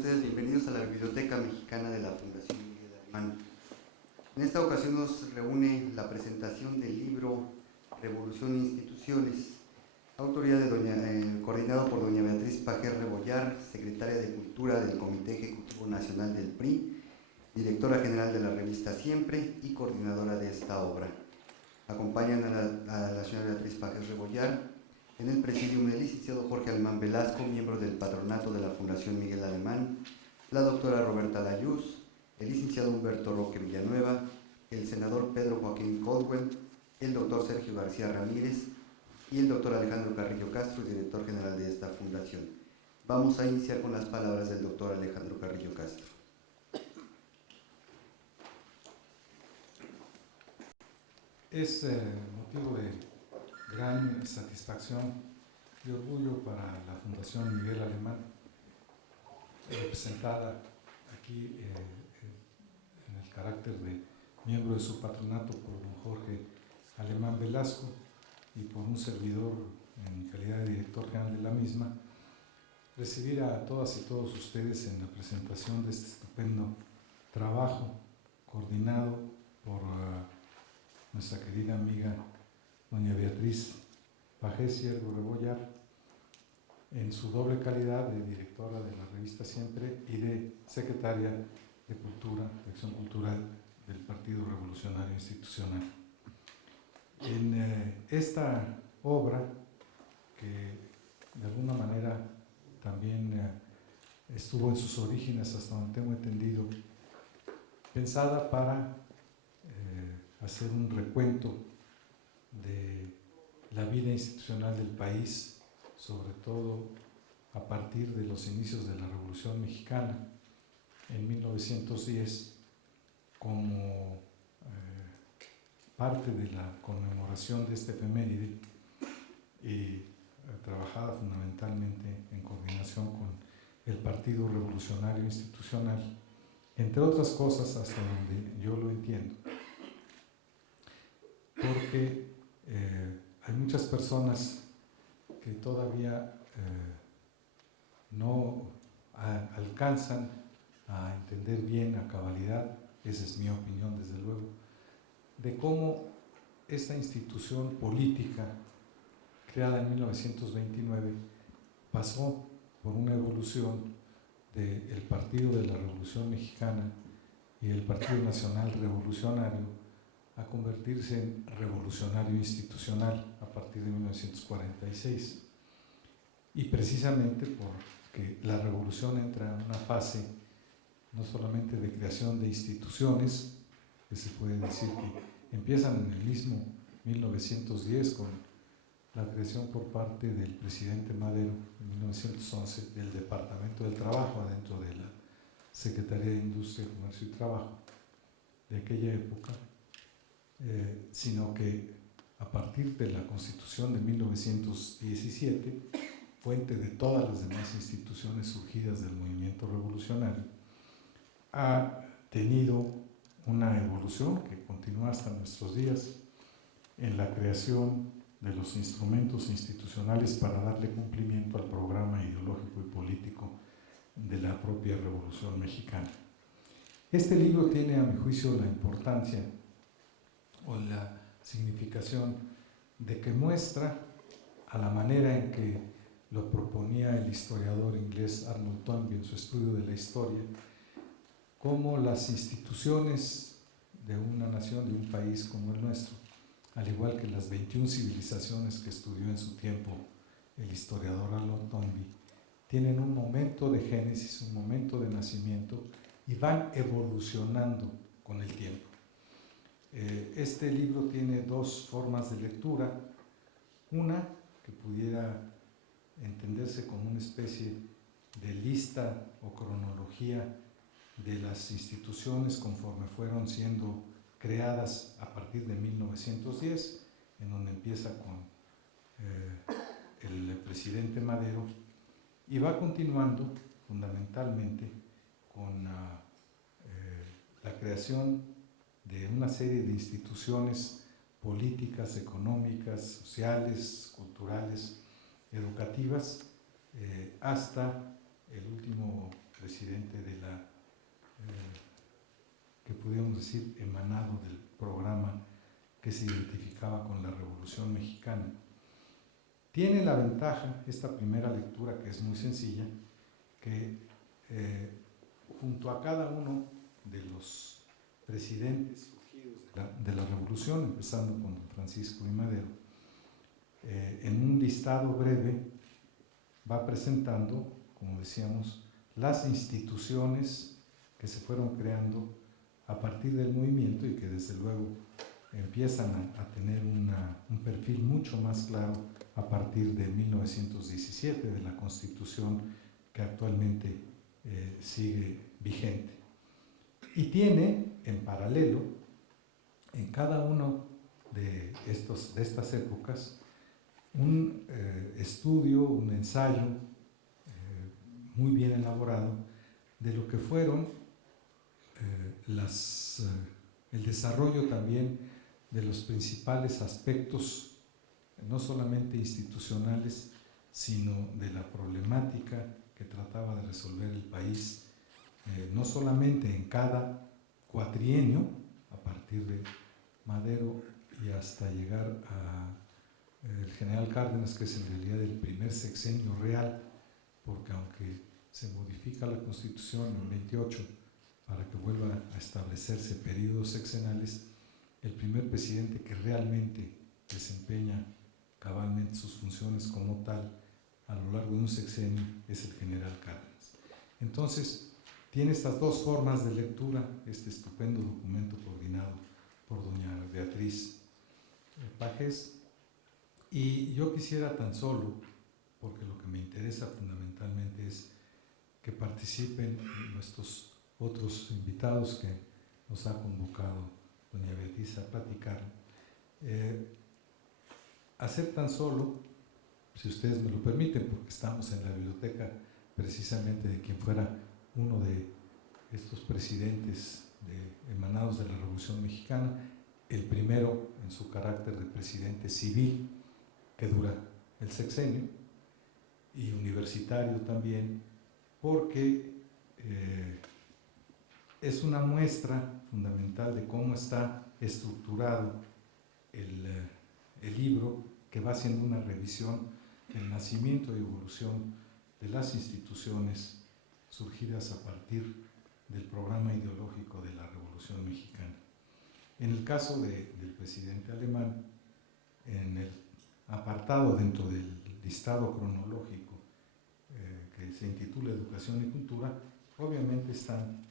ustedes bienvenidos a la Biblioteca Mexicana de la Fundación Miguel Alemán. En esta ocasión nos reúne la presentación del libro Revolución e Instituciones, autoría de coordinado por doña Beatriz Pajés Rebollar, secretaria de Cultura del Comité Ejecutivo Nacional del PRI, directora general de la revista Siempre y coordinadora de esta obra. Acompañan a la señora Beatriz Pajés Rebollar en el presidium el licenciado Jorge Alemán Velasco, miembro del patronato de la Fundación Miguel Alemán, la doctora Roberta Layuz, el licenciado Humberto Roque Villanueva, el senador Pedro Joaquín Caldwell, el doctor Sergio García Ramírez y el doctor Alejandro Carrillo Castro, director general de esta fundación. Vamos a iniciar con las palabras del doctor Alejandro Carrillo Castro. Es motivo de gran satisfacción y orgullo para la Fundación Miguel Alemán, representada aquí en el carácter de miembro de su patronato por don Jorge Alemán Velasco y por un servidor en calidad de director general de la misma, recibir a todas y todos ustedes en la presentación de este estupendo trabajo coordinado por nuestra querida amiga doña Beatriz Pajés Rebollar, en su doble calidad de directora de la revista Siempre y de secretaria de Cultura, de Acción Cultural del Partido Revolucionario Institucional. En esta obra, que de alguna manera también estuvo en sus orígenes, hasta donde tengo entendido, pensada para hacer un recuento de la vida institucional del país, sobre todo a partir de los inicios de la Revolución Mexicana en 1910, como parte de la conmemoración de este efeméride y trabajada fundamentalmente en coordinación con el Partido Revolucionario Institucional, entre otras cosas, hasta donde yo lo entiendo, porque hay muchas personas que todavía no alcanzan a entender bien a cabalidad, esa es mi opinión desde luego, de cómo esta institución política creada en 1929 pasó por una evolución del Partido de la Revolución Mexicana y el Partido Nacional Revolucionario a convertirse en revolucionario institucional a partir de 1946. Y precisamente porque la revolución entra en una fase no solamente de creación de instituciones, que se puede decir que empiezan en el mismo 1910 con la creación por parte del presidente Madero en 1911 del Departamento del Trabajo adentro de la Secretaría de Industria, Comercio y Trabajo de aquella época, sino que a partir de la Constitución de 1917, fuente de todas las demás instituciones surgidas del movimiento revolucionario, ha tenido una evolución que continúa hasta nuestros días en la creación de los instrumentos institucionales para darle cumplimiento al programa ideológico y político de la propia Revolución Mexicana. Este libro tiene, a mi juicio, la importancia o la significación de que muestra, a la manera en que lo proponía el historiador inglés Arnold Toynbee en su estudio de la historia, cómo las instituciones de una nación, de un país como el nuestro, al igual que las 21 civilizaciones que estudió en su tiempo el historiador Arnold Toynbee, tienen un momento de génesis, un momento de nacimiento y van evolucionando con el tiempo. Este libro tiene dos formas de lectura, una que pudiera entenderse como una especie de lista o cronología de las instituciones conforme fueron siendo creadas a partir de 1910, en donde empieza con el presidente Madero y va continuando fundamentalmente con la creación de una serie de instituciones políticas, económicas, sociales, culturales, educativas, hasta el último presidente de la, que podríamos decir, emanado del programa que se identificaba con la Revolución Mexicana. Tiene la ventaja, esta primera lectura, que es muy sencilla, que junto a cada uno de los presidentes surgidos de la Revolución, empezando con don Francisco I. Madero, en un listado breve va presentando, como decíamos, las instituciones que se fueron creando a partir del movimiento y que desde luego empiezan a tener un perfil mucho más claro a partir de 1917, de la Constitución que actualmente sigue vigente. Y tiene en paralelo, en cada uno de estas épocas, un estudio, un ensayo muy bien elaborado de lo que fueron el desarrollo también de los principales aspectos, no solamente institucionales, sino de la problemática que trataba de resolver el país, no solamente en cada cuatrienio, a partir de Madero y hasta llegar al general Cárdenas, que es en realidad el primer sexenio real, porque aunque se modifica la Constitución en 28 para que vuelva a establecerse periodos sexenales, el primer presidente que realmente desempeña cabalmente sus funciones como tal a lo largo de un sexenio es el general Cárdenas. Entonces, tiene estas dos formas de lectura, este estupendo documento coordinado por doña Beatriz Pajes, y yo quisiera tan solo, porque lo que me interesa fundamentalmente es que participen nuestros otros invitados que nos ha convocado doña Beatriz a platicar, hacer tan solo, si ustedes me lo permiten, porque estamos en la biblioteca precisamente de quien fuera uno de estos presidentes emanados de la Revolución Mexicana, el primero en su carácter de presidente civil, que dura el sexenio, y universitario también, porque es una muestra fundamental de cómo está estructurado el libro, que va haciendo una revisión del nacimiento y evolución de las instituciones surgidas a partir del programa ideológico de la Revolución Mexicana. En el caso del presidente alemán, en el apartado dentro del listado cronológico que se intitula Educación y Cultura, obviamente están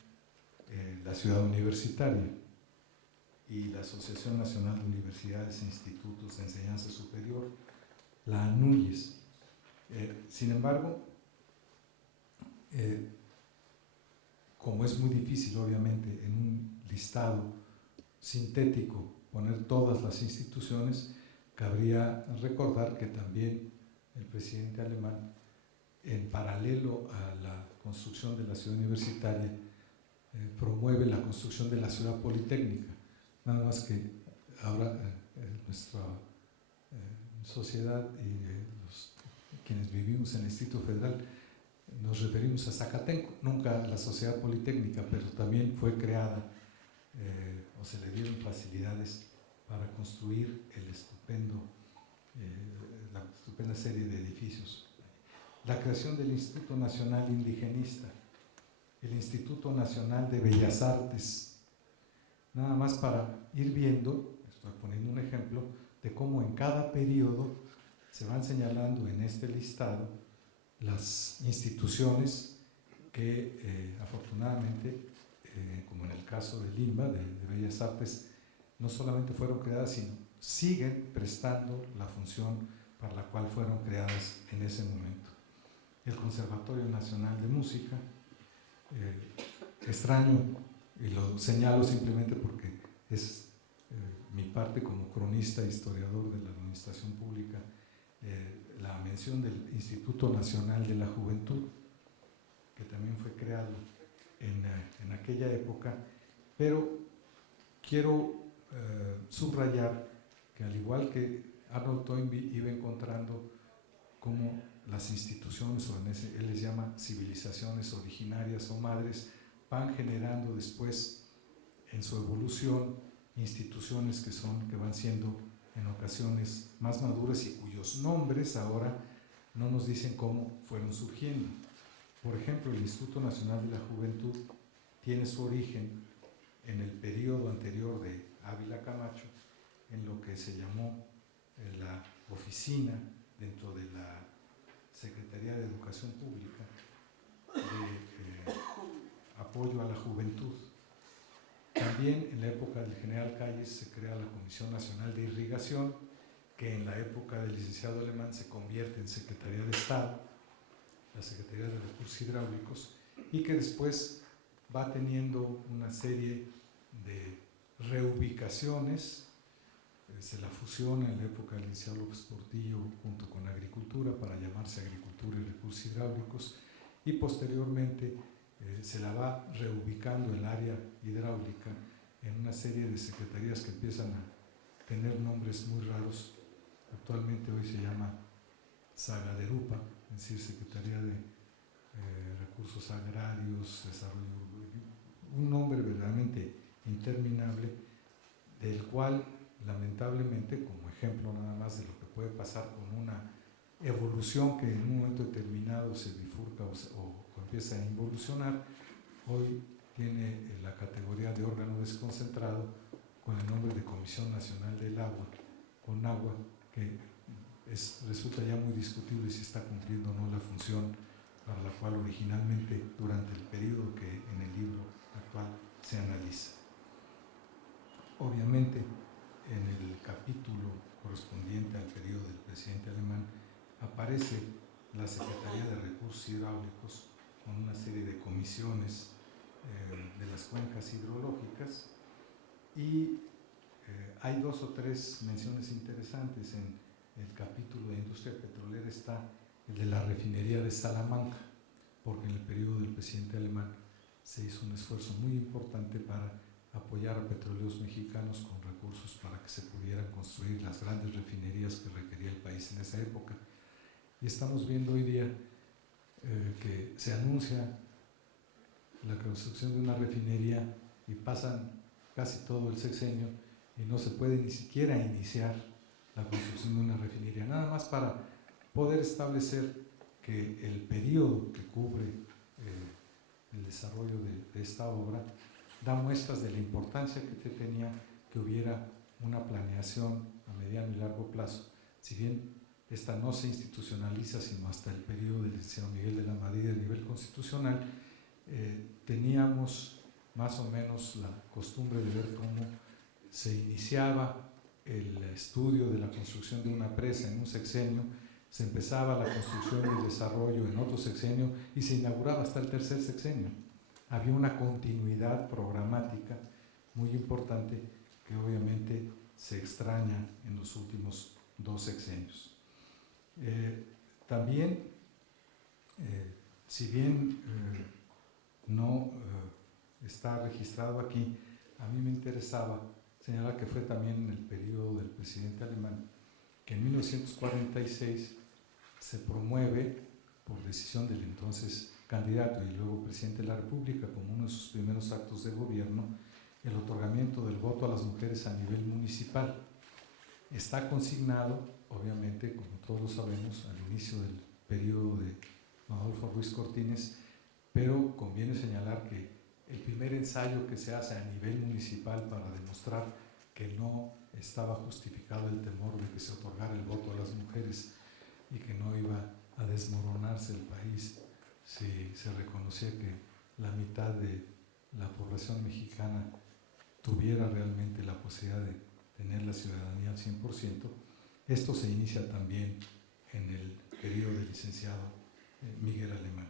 la Ciudad Universitaria y la Asociación Nacional de Universidades e Institutos de Enseñanza Superior, la ANUYES. Sin embargo, como es muy difícil obviamente en un listado sintético poner todas las instituciones, cabría recordar que también el presidente alemán, en paralelo a la construcción de la ciudad universitaria, promueve la construcción de la ciudad politécnica. Nada más que ahora nuestra sociedad y quienes vivimos en el Distrito Federal nos referimos a Zacatenco, nunca a la sociedad politécnica, pero también fue creada o se le dieron facilidades para construir la estupenda serie de edificios. La creación del Instituto Nacional Indigenista, el Instituto Nacional de Bellas Artes, nada más para ir viendo, estoy poniendo un ejemplo, de cómo en cada periodo se van señalando en este listado las instituciones que afortunadamente, como en el caso del INBA, de Bellas Artes, no solamente fueron creadas, sino siguen prestando la función para la cual fueron creadas en ese momento. El Conservatorio Nacional de Música, extraño, y lo señalo simplemente porque es mi parte como cronista e historiador de la administración pública, la mención del Instituto Nacional de la Juventud, que también fue creado en aquella época, pero quiero subrayar que al igual que Arnold Toynbee iba encontrando cómo las instituciones, o él les llama civilizaciones originarias o madres, van generando después, en su evolución, instituciones que van siendo en ocasiones más maduras y cuyos nombres ahora no nos dicen cómo fueron surgiendo. Por ejemplo, el Instituto Nacional de la Juventud tiene su origen en el periodo anterior de Ávila Camacho, en lo que se llamó la oficina dentro de la Secretaría de Educación Pública de apoyo a la juventud. También en la época del general Calles se crea la Comisión Nacional de Irrigación, que en la época del licenciado Alemán se convierte en Secretaría de Estado, la Secretaría de Recursos Hidráulicos, y que después va teniendo una serie de reubicaciones. Se la fusiona en la época del licenciado López Portillo junto con Agricultura para llamarse Agricultura y Recursos Hidráulicos, y posteriormente se la va reubicando el área hidráulica en una serie de secretarías que empiezan a tener nombres muy raros. Actualmente hoy se llama Sagaderupa, es decir, Secretaría de Recursos Agrarios, Desarrollo, un nombre verdaderamente interminable, del cual lamentablemente, como ejemplo nada más de lo que puede pasar con una evolución que en un momento determinado se bifurca o empieza a involucionar, hoy tiene la categoría de órgano desconcentrado con el nombre de Comisión Nacional del Agua, con agua, que resulta ya muy discutible si está cumpliendo o no la función para la cual originalmente, durante el periodo que en el libro actual se analiza. Obviamente, en el capítulo correspondiente al periodo del presidente Alemán aparece la Secretaría de Recursos Hidráulicos con una serie de comisiones de las cuencas hidrológicas, y hay dos o tres menciones interesantes. En el capítulo de industria petrolera está el de la refinería de Salamanca, porque en el periodo del presidente Alemán se hizo un esfuerzo muy importante para apoyar a petróleos mexicanos con recursos para que se pudieran construir las grandes refinerías que requería el país en esa época. Y estamos viendo hoy día que se anuncia la construcción de una refinería y pasan casi todo el sexenio y no se puede ni siquiera iniciar la construcción de una refinería, nada más para poder establecer que el periodo que cubre el desarrollo de esta obra da muestras de la importancia que tenía que hubiera una planeación a mediano y largo plazo. Si bien esta no se institucionaliza sino hasta el periodo del licenciado Miguel de la Madrid a nivel constitucional, teníamos más o menos la costumbre de ver cómo se iniciaba el estudio de la construcción de una presa en un sexenio, se empezaba la construcción y el desarrollo en otro sexenio y se inauguraba hasta el tercer sexenio. Había una continuidad programática muy importante que obviamente se extraña en los últimos dos sexenios. También, si bien no está registrado aquí, a mí me interesaba señalar que fue también en el periodo del presidente alemán que en 1946 se promueve, por decisión del entonces candidato y luego presidente de la República, como uno de sus primeros actos de gobierno, el otorgamiento del voto a las mujeres a nivel municipal. Está consignado, obviamente, como todos lo sabemos, al inicio del periodo de Adolfo Ruiz Cortines, pero conviene señalar que el primer ensayo que se hace a nivel municipal para demostrar que no estaba justificado el temor de que se otorgara el voto a las mujeres y que no iba a desmoronarse el país si se reconocía que la mitad de la población mexicana tuviera realmente la posibilidad de tener la ciudadanía al 100%, esto se inicia también en el periodo del licenciado Miguel Alemán.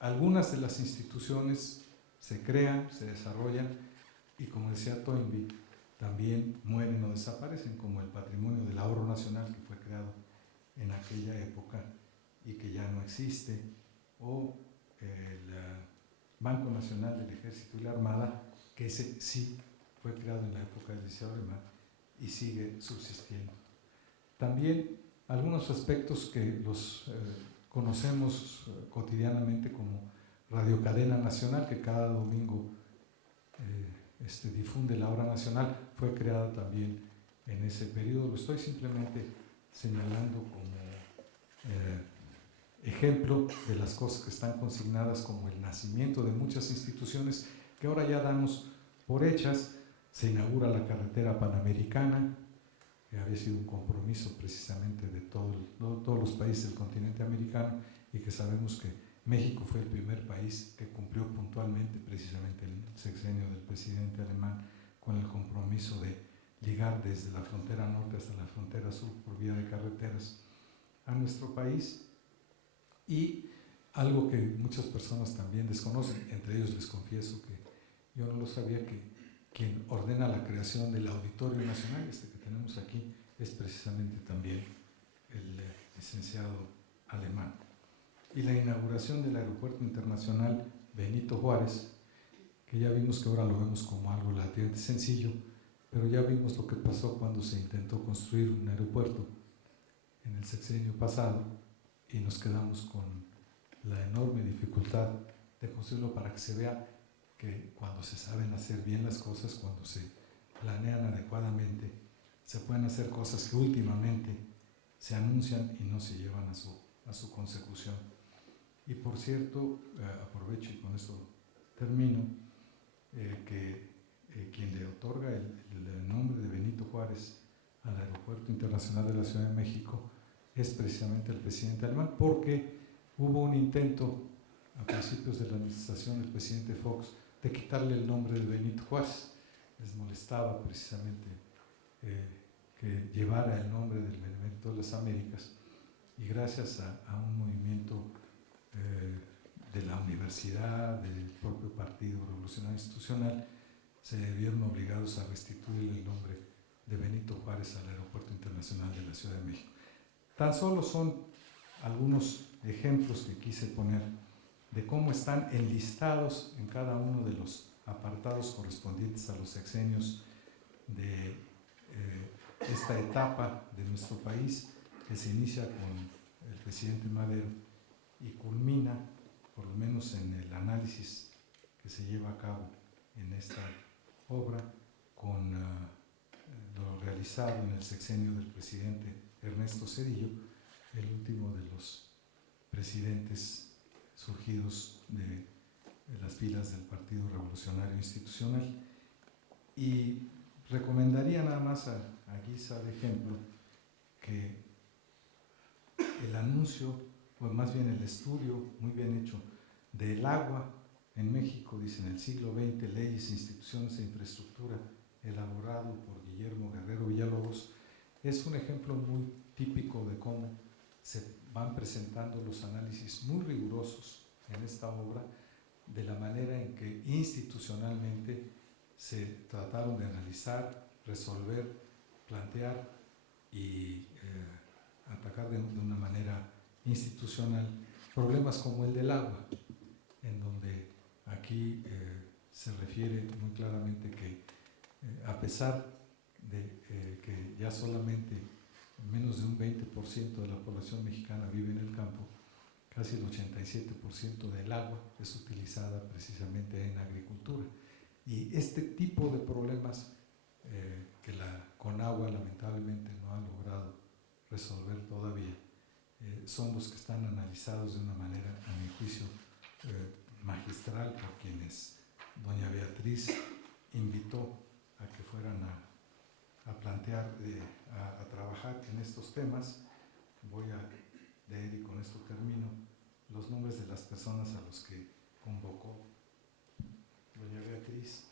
Algunas de las instituciones se crean, se desarrollan y, como decía Toynbee, también mueren o desaparecen, como el Patrimonio del Ahorro Nacional, que fue creado en aquella época y que ya no existe, o el Banco Nacional del Ejército y la Armada, que ese sí fue creado en la época del licenciado Alemán y sigue subsistiendo. También algunos aspectos que los conocemos cotidianamente como Radio Cadena Nacional, que cada domingo difunde la hora nacional, fue creada también en ese periodo. Lo estoy simplemente señalando como ejemplo de las cosas que están consignadas como el nacimiento de muchas instituciones que ahora ya damos por hechas. Se inaugura la carretera panamericana, que había sido un compromiso precisamente de todos los países del continente americano, y que sabemos que México fue el primer país que cumplió puntualmente precisamente el sexenio del presidente alemán con el compromiso de llegar desde la frontera norte hasta la frontera sur por vía de carreteras a nuestro país. Y algo que muchas personas también desconocen, entre ellos les confieso que yo no lo sabía, que quien ordena la creación del Auditorio Nacional, que tenemos aquí, es precisamente también el licenciado alemán. Y la inauguración del Aeropuerto Internacional Benito Juárez, que ya vimos que ahora lo vemos como algo relativamente sencillo, pero ya vimos lo que pasó cuando se intentó construir un aeropuerto en el sexenio pasado y nos quedamos con la enorme dificultad de construirlo, para que se vea que cuando se saben hacer bien las cosas, cuando se planean adecuadamente, se pueden hacer cosas que últimamente se anuncian y no se llevan a su consecución. Y por cierto, aprovecho y con esto termino, que quien le otorga el nombre de Benito Juárez al Aeropuerto Internacional de la Ciudad de México es precisamente el presidente alemán, porque hubo un intento a principios de la administración del presidente Fox de quitarle el nombre de Benito Juárez. Les molestaba precisamente que llevara el nombre del Benemérito de las Américas, y gracias a un movimiento de la universidad, del propio Partido Revolucionario Institucional, se vieron obligados a restituir el nombre de Benito Juárez al Aeropuerto Internacional de la Ciudad de México. Tan solo son algunos ejemplos que quise poner de cómo están enlistados en cada uno de los apartados correspondientes a los sexenios de esta etapa de nuestro país, que se inicia con el presidente Madero y culmina, por lo menos en el análisis que se lleva a cabo en esta obra, con lo realizado en el sexenio del presidente Ernesto Zedillo, el último de los presidentes surgidos de las filas del Partido Revolucionario Institucional. Y recomendaría nada más a guisa de ejemplo que el anuncio, o más bien el estudio muy bien hecho del agua en México, dice, en el siglo XX, leyes, instituciones e infraestructura, elaborado por Guillermo Guerrero Villalobos, es un ejemplo muy típico de cómo se van presentando los análisis muy rigurosos en esta obra, de la manera en que institucionalmente se trataron de analizar, resolver, plantear y atacar de una manera institucional problemas como el del agua, en donde aquí se refiere muy claramente que a pesar de que ya solamente menos de un 20% de la población mexicana vive en el campo, casi el 87% del agua es utilizada precisamente en agricultura. Y este tipo de problemas que la CONAGUA lamentablemente no ha logrado resolver todavía, son los que están analizados de una manera, a mi juicio, magistral, por quienes doña Beatriz invitó a que fueran a plantear, a trabajar en estos temas. Voy a leer, y con esto termino, los nombres de las personas a los que convocó doña Beatriz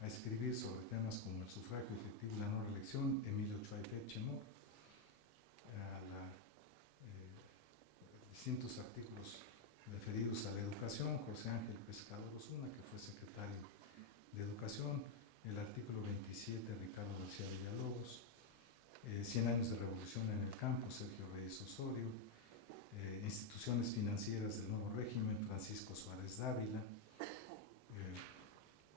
a escribir sobre temas como el sufragio efectivo y la no reelección: Emilio Chuaipet Chemó, distintos artículos referidos a la educación, José Ángel Pescador Osuna, que fue secretario de Educación, el artículo 27, Ricardo García Villalobos, 100 años de revolución en el campo, Sergio Reyes Osorio, instituciones financieras del nuevo régimen, Francisco Suárez Dávila.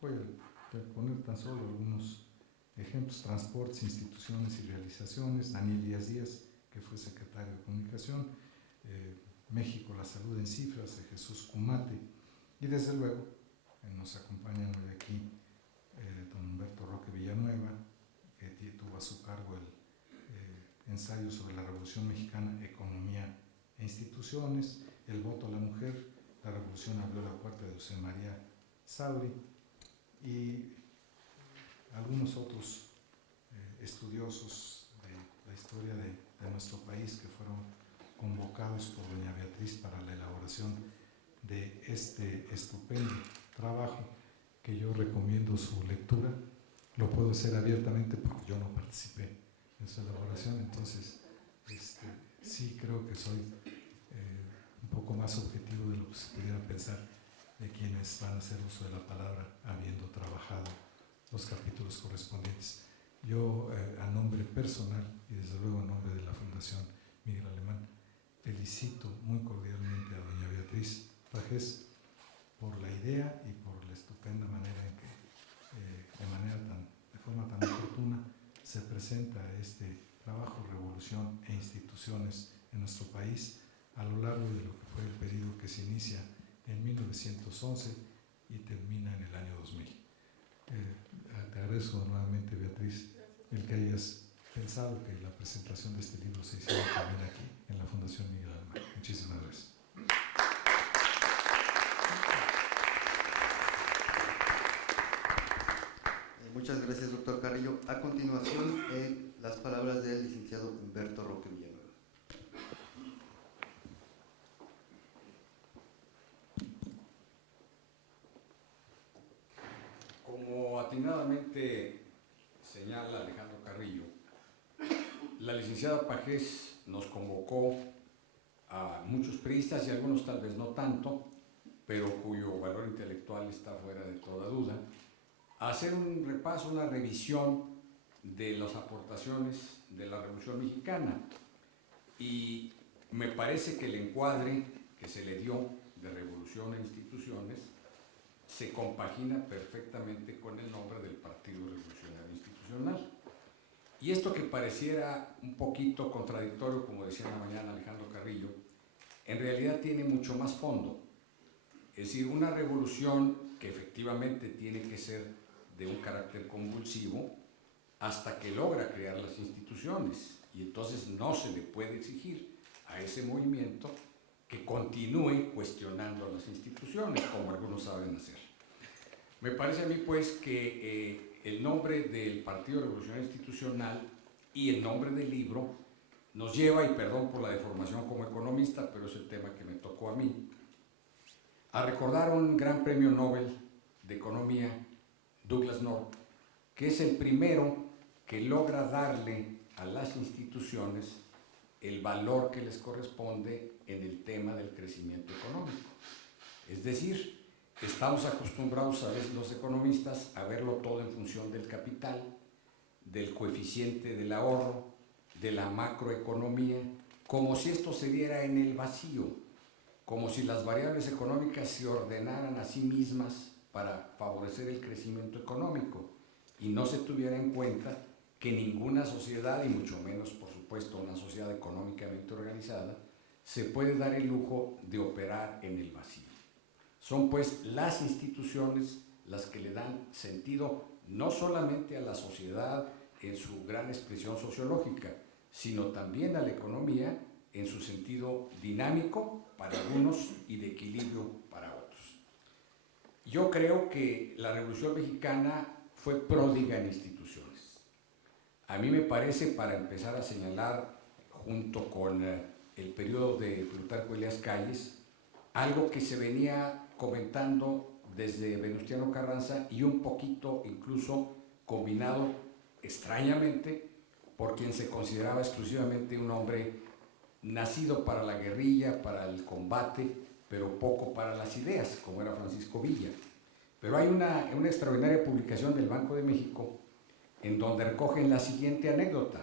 Voy a poner tan solo algunos ejemplos: transportes, instituciones y realizaciones, Daniel Díaz Díaz, que fue secretario de Comunicación, México, la salud en cifras, de Jesús Cumate, y desde luego nos acompañan hoy aquí don Humberto Roque Villanueva, que tuvo a su cargo el ensayo sobre la Revolución Mexicana, Economía e Instituciones, el voto a la mujer, la Revolución abrió la puerta, de José María Sabri, y algunos otros estudiosos de la historia de nuestro país que fueron convocados por doña Beatriz para la elaboración de este estupendo trabajo, que yo recomiendo su lectura. Lo puedo hacer abiertamente porque yo no participé en su elaboración, entonces sí creo que soy un poco más objetivo de lo que se pudiera pensar de quienes van a hacer uso de la palabra habiendo trabajado los capítulos correspondientes. Yo, a nombre personal y desde luego a nombre de la Fundación Miguel Alemán, felicito muy cordialmente a doña Beatriz Pajés por la idea y por la estupenda manera en que, de forma tan oportuna, se presenta este trabajo, Revolución e Instituciones en nuestro país, a lo largo de lo que fue el periodo que se inicia en 1911 y termina en el año 2000. Te agradezco nuevamente, Beatriz, el que hayas pensado que la presentación de este libro se hiciera también aquí, en la Fundación Miguel Alemán. Muchísimas gracias. Muchas gracias, doctor Carrillo. A continuación, las palabras del licenciado Humberto Roque Villanueva. Como atinadamente señala Alejandro Carrillo, la licenciada Pajés nos convocó a muchos priistas y algunos tal vez no tanto, pero cuyo valor intelectual está fuera de toda duda, a hacer un repaso, una revisión de las aportaciones de la Revolución Mexicana. Y me parece que el encuadre que se le dio de Revolución e Instituciones se compagina perfectamente con el nombre del Partido Revolucionario Institucional. Y esto que pareciera un poquito contradictorio, como decía en la mañana Alejandro Carrillo, en realidad tiene mucho más fondo. Es decir, una revolución que efectivamente tiene que ser de un carácter convulsivo hasta que logra crear las instituciones, y entonces no se le puede exigir a ese movimiento que continúe cuestionando las instituciones, como algunos saben hacer. Me parece a mí, pues, que el nombre del Partido Revolucionario Institucional y el nombre del libro nos lleva, y perdón por la deformación como economista, pero es el tema que me tocó a mí, a recordar un gran premio Nobel de Economía, Douglass North, que es el primero que logra darle a las instituciones el valor que les corresponde en el tema del crecimiento económico. Es decir, estamos acostumbrados a veces los economistas a verlo todo en función del capital, del coeficiente del ahorro, de la macroeconomía, como si esto se diera en el vacío, como si las variables económicas se ordenaran a sí mismas para favorecer el crecimiento económico y no se tuviera en cuenta que ninguna sociedad, y mucho menos, por supuesto, una sociedad económicamente organizada, se puede dar el lujo de operar en el vacío. Son pues las instituciones las que le dan sentido no solamente a la sociedad en su gran expresión sociológica, sino también a la economía en su sentido dinámico para algunos y de equilibrio para otros. Yo creo que la Revolución Mexicana fue pródiga en instituciones. A mí me parece, para empezar a señalar, junto con el periodo de Plutarco Elías Calles, algo que se venía comentando desde Venustiano Carranza y un poquito incluso combinado extrañamente por quien se consideraba exclusivamente un hombre nacido para la guerrilla, para el combate, pero poco para las ideas, como era Francisco Villa. Pero hay una extraordinaria publicación del Banco de México en donde recogen la siguiente anécdota.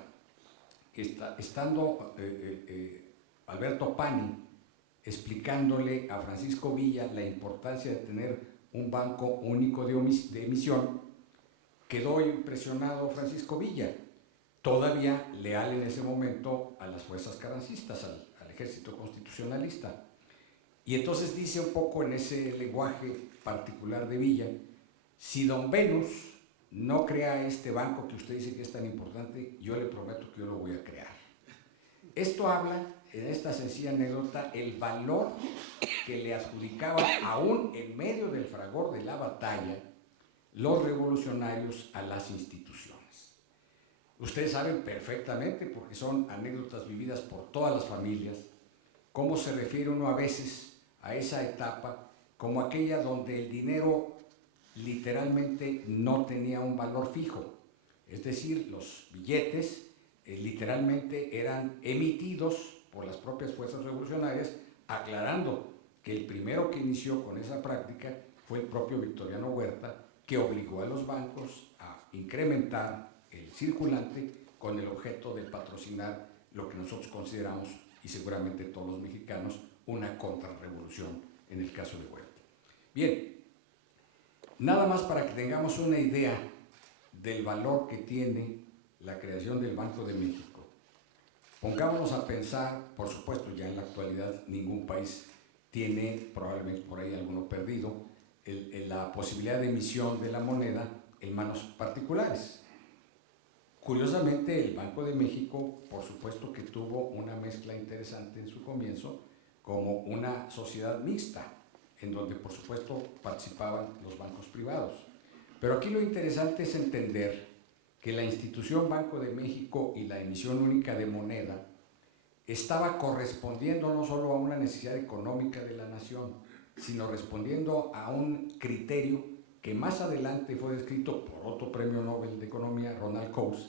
Estando Alberto Pani explicándole a Francisco Villa la importancia de tener un banco único de emisión, quedó impresionado Francisco Villa todavía leal en ese momento a las fuerzas carrancistas, al ejército constitucionalista. Y entonces dice un poco en ese lenguaje particular de Villa, si don Venus no crea este banco que usted dice que es tan importante, yo le prometo que yo lo voy a crear. Esto habla, en esta sencilla anécdota, el valor que le adjudicaba aún en medio del fragor de la batalla los revolucionarios a las instituciones. Ustedes saben perfectamente, porque son anécdotas vividas por todas las familias, cómo se refiere uno a veces a esa etapa como aquella donde el dinero literalmente no tenía un valor fijo. Es decir, los billetes literalmente eran emitidos por las propias fuerzas revolucionarias, aclarando que el primero que inició con esa práctica fue el propio Victoriano Huerta, que obligó a los bancos a incrementar el circulante con el objeto de patrocinar lo que nosotros consideramos, y seguramente todos los mexicanos, una contrarrevolución en el caso de Huerta. Bien, nada más para que tengamos una idea del valor que tiene la creación del Banco de México. Pongámonos a pensar, por supuesto ya en la actualidad ningún país tiene, probablemente por ahí alguno perdido, la posibilidad de emisión de la moneda en manos particulares. Curiosamente, el Banco de México, por supuesto que tuvo una mezcla interesante en su comienzo, como una sociedad mixta, en donde por supuesto participaban los bancos privados. Pero aquí lo interesante es entender que la institución Banco de México y la emisión única de moneda estaba correspondiendo no solo a una necesidad económica de la nación, sino respondiendo a un criterio que más adelante fue descrito por otro premio Nobel de Economía, Ronald Coase,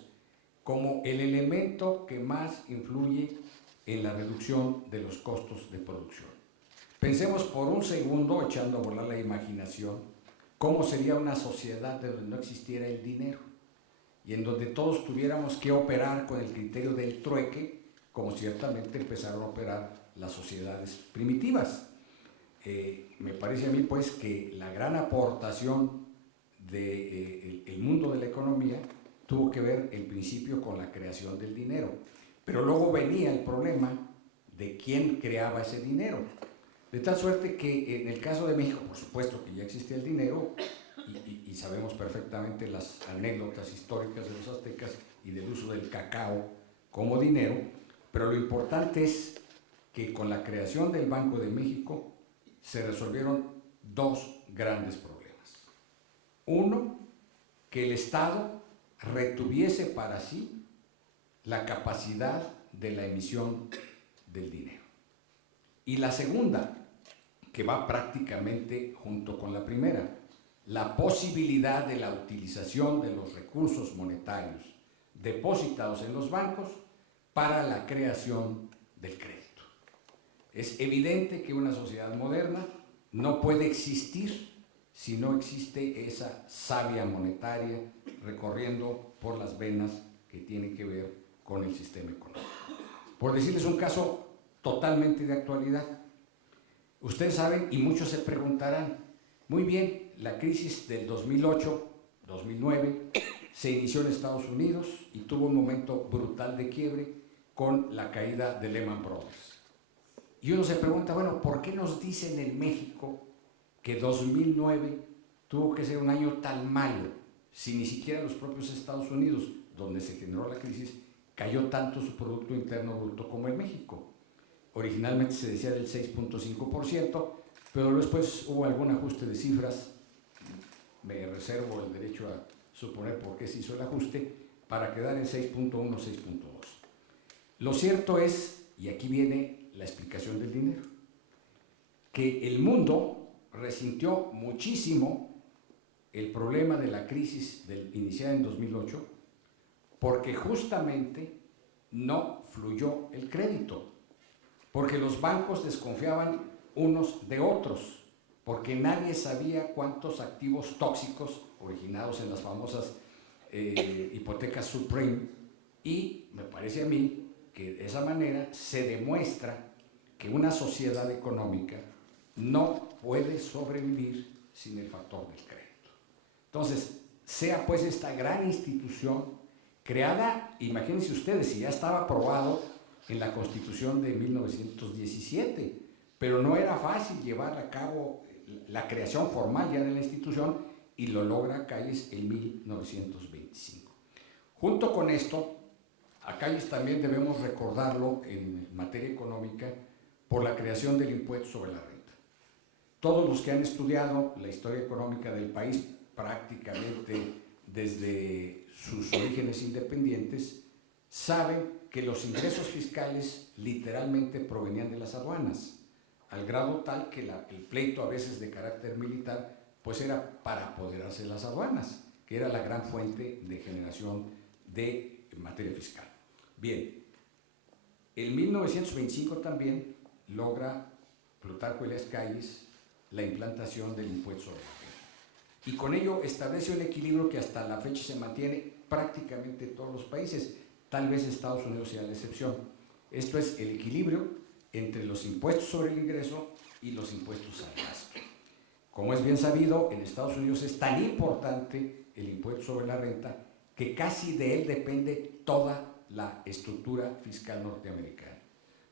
como el elemento que más influye en la reducción de los costos de producción. Pensemos por un segundo, echando a volar la imaginación, cómo sería una sociedad donde no existiera el dinero y en donde todos tuviéramos que operar con el criterio del trueque, como ciertamente empezaron a operar las sociedades primitivas. Me parece a mí pues que la gran aportación del mundo de la economía tuvo que ver en principio con la creación del dinero, pero luego venía el problema de quién creaba ese dinero, de tal suerte que en el caso de México, por supuesto que ya existía el dinero y sabemos perfectamente las anécdotas históricas de los aztecas y del uso del cacao como dinero, pero lo importante es que con la creación del Banco de México se resolvieron dos grandes problemas. Uno, que el Estado retuviese para sí la capacidad de la emisión del dinero. Y la segunda, que va prácticamente junto con la primera, la posibilidad de la utilización de los recursos monetarios depositados en los bancos para la creación del crédito. Es evidente que una sociedad moderna no puede existir si no existe esa savia monetaria recorriendo por las venas que tienen que ver con el sistema económico. Por decirles un caso totalmente de actualidad, ustedes saben y muchos se preguntarán, muy bien, la crisis del 2008-2009 se inició en Estados Unidos y tuvo un momento brutal de quiebre con la caída de Lehman Brothers. Y uno se pregunta, bueno, ¿por qué nos dicen en México que 2009 tuvo que ser un año tan malo si ni siquiera los propios Estados Unidos, donde se generó la crisis, cayó tanto su Producto Interno Bruto como en México? Originalmente se decía del 6.5%, pero después hubo algún ajuste de cifras, me reservo el derecho a suponer por qué se hizo el ajuste, para quedar en 6.1, 6.2. Lo cierto es, y aquí viene la explicación del dinero, que el mundo resintió muchísimo el problema de la crisis iniciada en 2008 porque justamente no fluyó el crédito, porque los bancos desconfiaban unos de otros, porque nadie sabía cuántos activos tóxicos originados en las famosas hipotecas subprime, y me parece a mí que de esa manera se demuestra que una sociedad económica no puede sobrevivir sin el factor del crédito. Entonces, sea pues esta gran institución creada, imagínense ustedes, si ya estaba aprobado en la Constitución de 1917, pero no era fácil llevar a cabo la creación formal ya de la institución, y lo logra Calles en 1925. Junto con esto, a Calles también debemos recordarlo en materia económica por la creación del impuesto sobre la renta. Todos los que han estudiado la historia económica del país prácticamente desde sus orígenes independientes saben que los ingresos fiscales literalmente provenían de las aduanas, al grado tal que el pleito a veces de carácter militar pues era para apoderarse de las aduanas, que era la gran fuente de generación de materia fiscal. Bien, en 1925 también logra Plutarco Elías Calles la implantación del impuesto sobre la renta, y con ello establece un equilibrio que hasta la fecha se mantiene prácticamente en todos los países, tal vez Estados Unidos sea la excepción. Esto es el equilibrio entre los impuestos sobre el ingreso y los impuestos al gasto. Como es bien sabido, en Estados Unidos es tan importante el impuesto sobre la renta que casi de él depende toda la estructura fiscal norteamericana,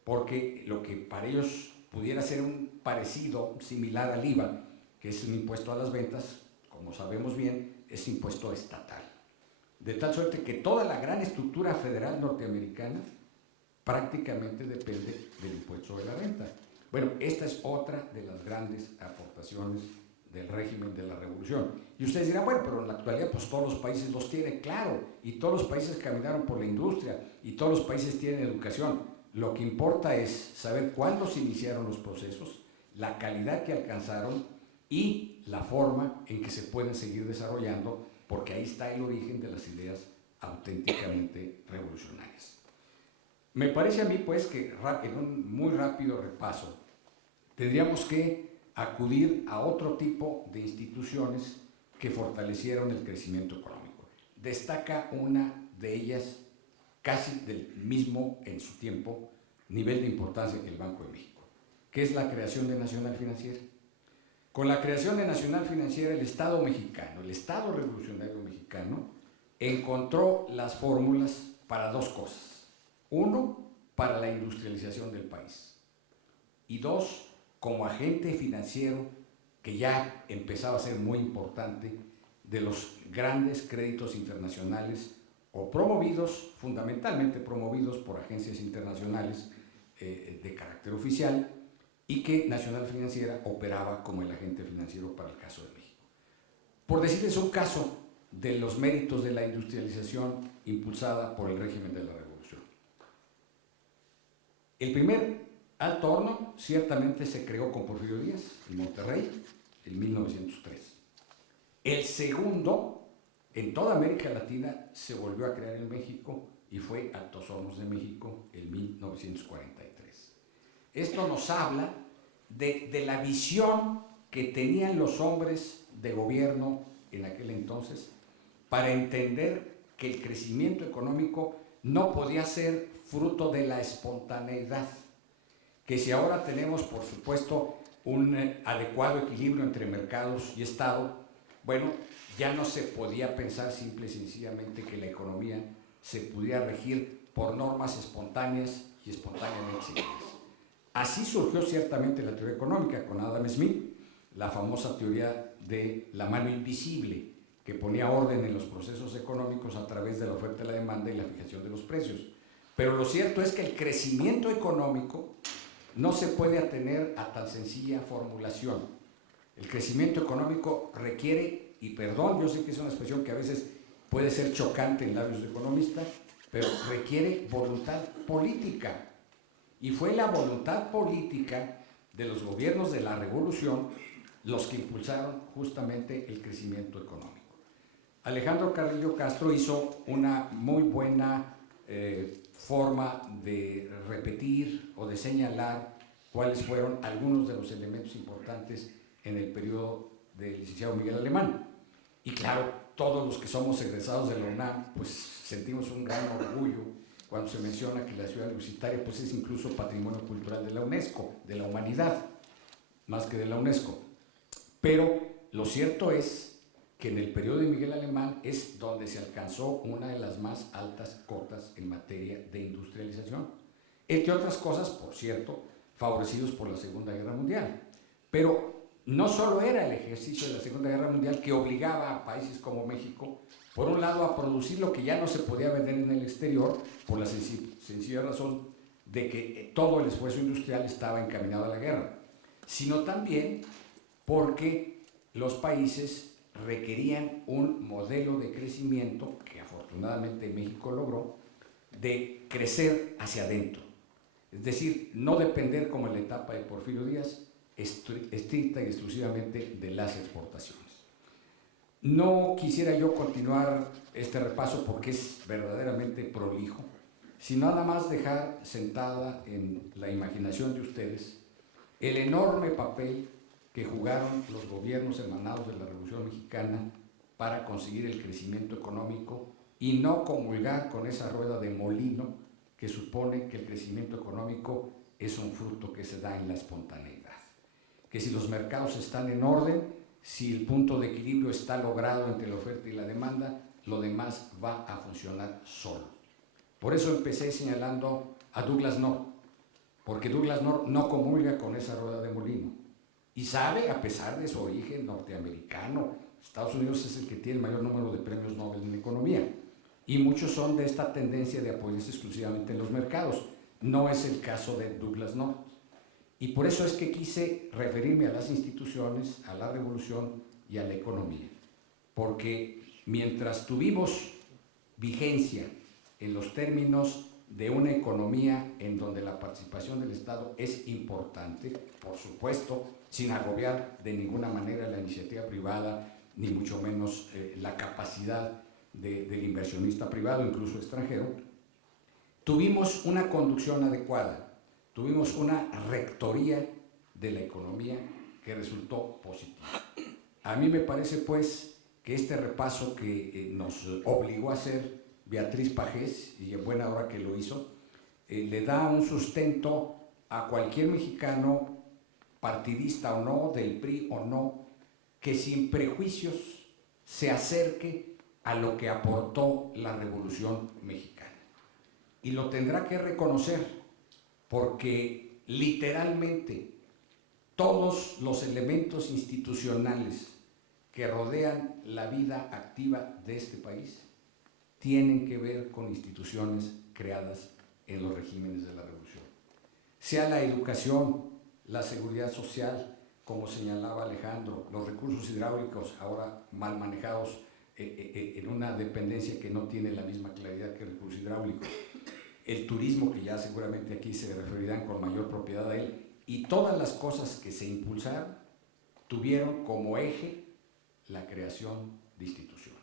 porque lo que para ellos pudiera ser un parecido similar al IVA, que es un impuesto a las ventas, como sabemos bien, es impuesto estatal. De tal suerte que toda la gran estructura federal norteamericana prácticamente depende del impuesto sobre la renta. Bueno, esta es otra de las grandes aportaciones del régimen de la Revolución. Y ustedes dirán, bueno, pero en la actualidad pues todos los países los tienen, claro, y todos los países caminaron por la industria, y todos los países tienen educación. Lo que importa es saber cuándo se iniciaron los procesos, la calidad que alcanzaron y la forma en que se pueden seguir desarrollando, porque ahí está el origen de las ideas auténticamente revolucionarias. Me parece a mí, pues, que en un muy rápido repaso tendríamos que acudir a otro tipo de instituciones que fortalecieron el crecimiento económico. Destaca una de ellas casi del mismo, en su tiempo, nivel de importancia que el Banco de México, que es la creación de Nacional Financiera. Con la creación de Nacional Financiera, el Estado mexicano, el Estado revolucionario mexicano, encontró las fórmulas para dos cosas. Uno, para la industrialización del país. Y dos, como agente financiero que ya empezaba a ser muy importante de los grandes créditos internacionales o promovidos, fundamentalmente promovidos por agencias internacionales de carácter oficial, y que Nacional Financiera operaba como el agente financiero para el caso de México. Por decirles un caso de los méritos de la industrialización impulsada por el régimen de la Revolución. El primer alto horno ciertamente se creó con Porfirio Díaz en Monterrey en 1903. El segundo, en toda América Latina, se volvió a crear en México y fue Altos Hornos de México en 1943. Esto nos habla de la visión que tenían los hombres de gobierno en aquel entonces para entender que el crecimiento económico no podía ser fruto de la espontaneidad, que si ahora tenemos, por supuesto, un adecuado equilibrio entre mercados y Estado, bueno, ya no se podía pensar simple y sencillamente que la economía se pudiera regir por normas espontáneas y espontáneamente seguidas. Así surgió ciertamente la teoría económica con Adam Smith, la famosa teoría de la mano invisible, que ponía orden en los procesos económicos a través de la oferta y la demanda y la fijación de los precios. Pero lo cierto es que el crecimiento económico no se puede atener a tan sencilla formulación. El crecimiento económico requiere, y perdón, yo sé que es una expresión que a veces puede ser chocante en labios de economistas, pero requiere voluntad política. Y fue la voluntad política de los gobiernos de la Revolución los que impulsaron justamente el crecimiento económico. Alejandro Carrillo Castro hizo una muy buena forma de repetir o de señalar cuáles fueron algunos de los elementos importantes en el periodo del licenciado Miguel Alemán. Y claro, todos los que somos egresados de la UNAM, pues sentimos un gran orgullo cuando se menciona que la ciudad universitaria pues es incluso patrimonio cultural de la UNESCO, de la humanidad, más que de la UNESCO. Pero lo cierto es que en el periodo de Miguel Alemán es donde se alcanzó una de las más altas cotas en materia de industrialización. Entre otras cosas, por cierto, favorecidos por la Segunda Guerra Mundial. Pero no solo era el ejercicio de la Segunda Guerra Mundial que obligaba a países como México, por un lado, a producir lo que ya no se podía vender en el exterior, por la sencilla razón de que todo el esfuerzo industrial estaba encaminado a la guerra, sino también porque los países requerían un modelo de crecimiento, que afortunadamente México logró, de crecer hacia adentro. Es decir, no depender como en la etapa de Porfirio Díaz, estricta y exclusivamente de las exportaciones. No quisiera yo continuar este repaso porque es verdaderamente prolijo, sino nada más dejar sentada en la imaginación de ustedes el enorme papel que jugaron los gobiernos emanados de la Revolución Mexicana para conseguir el crecimiento económico y no comulgar con esa rueda de molino que supone que el crecimiento económico es un fruto que se da en la espontaneidad. Que si los mercados están en orden, si el punto de equilibrio está logrado entre la oferta y la demanda, lo demás va a funcionar solo. Por eso empecé señalando a Douglass North, porque Douglass North no comulga con esa rueda de molino y sabe, a pesar de su origen norteamericano, Estados Unidos es el que tiene el mayor número de premios Nobel en economía y muchos son de esta tendencia de apoyarse exclusivamente en los mercados. No es el caso de Douglass North. Y por eso es que quise referirme a las instituciones, a la revolución y a la economía. Porque mientras tuvimos vigencia en los términos de una economía en donde la participación del Estado es importante, por supuesto, sin agobiar de ninguna manera la iniciativa privada, ni mucho menos la capacidad del inversionista privado, incluso extranjero, tuvimos una conducción adecuada. Tuvimos una rectoría de la economía que resultó positiva. A mí me parece, pues, que este repaso que nos obligó a hacer Beatriz Pajés, y en buena hora que lo hizo, le da un sustento a cualquier mexicano, partidista o no, del PRI o no, que sin prejuicios se acerque a lo que aportó la Revolución Mexicana. Y lo tendrá que reconocer, porque literalmente todos los elementos institucionales que rodean la vida activa de este país tienen que ver con instituciones creadas en los regímenes de la Revolución. Sea la educación, la seguridad social, como señalaba Alejandro, los recursos hidráulicos ahora mal manejados en una dependencia que no tiene la misma claridad que el recurso hidráulico, el turismo, que ya seguramente aquí se referirán con mayor propiedad a él, y todas las cosas que se impulsaron tuvieron como eje la creación de instituciones.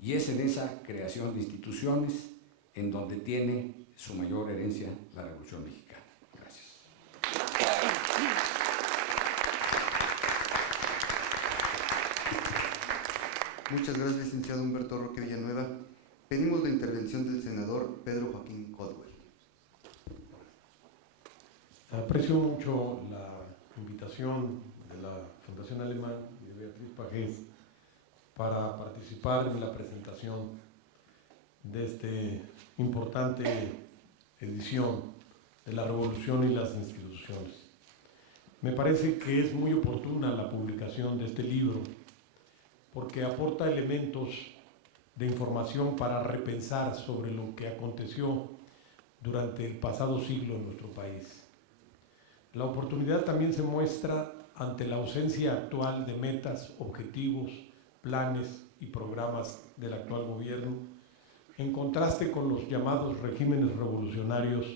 Y es en esa creación de instituciones en donde tiene su mayor herencia la Revolución Mexicana. Gracias. Muchas gracias, licenciado Humberto Roque Villanueva. Pedimos la intervención del senador Pedro Joaquín Caldwell. Aprecio mucho la invitación de la Fundación Alemán y de Beatriz Pajés para participar en la presentación de esta importante edición de la Revolución y las instituciones. Me parece que es muy oportuna la publicación de este libro porque aporta elementos de información para repensar sobre lo que aconteció durante el pasado siglo en nuestro país. La oportunidad también se muestra ante la ausencia actual de metas, objetivos, planes y programas del actual gobierno, en contraste con los llamados regímenes revolucionarios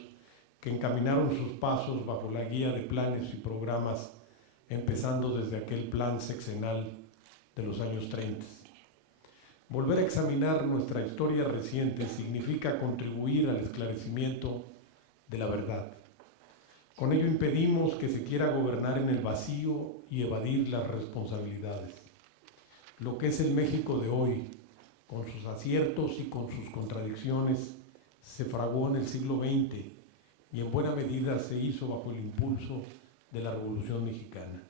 que encaminaron sus pasos bajo la guía de planes y programas, empezando desde aquel plan sexenal de los años 30. Volver a examinar nuestra historia reciente significa contribuir al esclarecimiento de la verdad. Con ello impedimos que se quiera gobernar en el vacío y evadir las responsabilidades. Lo que es el México de hoy, con sus aciertos y con sus contradicciones, se fraguó en el siglo XX y en buena medida se hizo bajo el impulso de la Revolución Mexicana.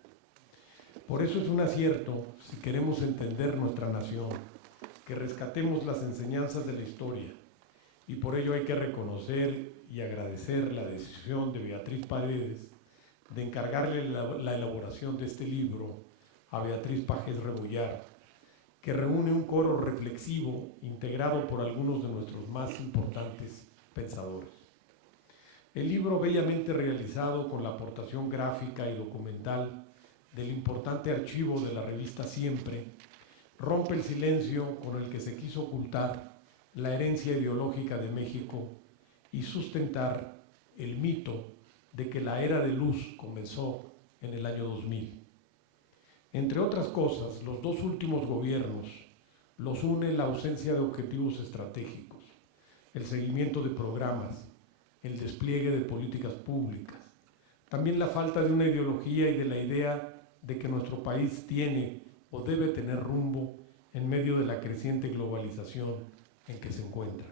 Por eso es un acierto, si queremos entender nuestra nación, que rescatemos las enseñanzas de la historia, y por ello hay que reconocer y agradecer la decisión de Beatriz Paredes de encargarle la elaboración de este libro a Beatriz Pajés Rebollar, que reúne un coro reflexivo integrado por algunos de nuestros más importantes pensadores. El libro, bellamente realizado con la aportación gráfica y documental del importante archivo de la revista Siempre, rompe el silencio con el que se quiso ocultar la herencia ideológica de México y sustentar el mito de que la era de luz comenzó en el año 2000. Entre otras cosas, los dos últimos gobiernos los une la ausencia de objetivos estratégicos, el seguimiento de programas, el despliegue de políticas públicas, también la falta de una ideología y de la idea de que nuestro país tiene o debe tener rumbo en medio de la creciente globalización en que se encuentra.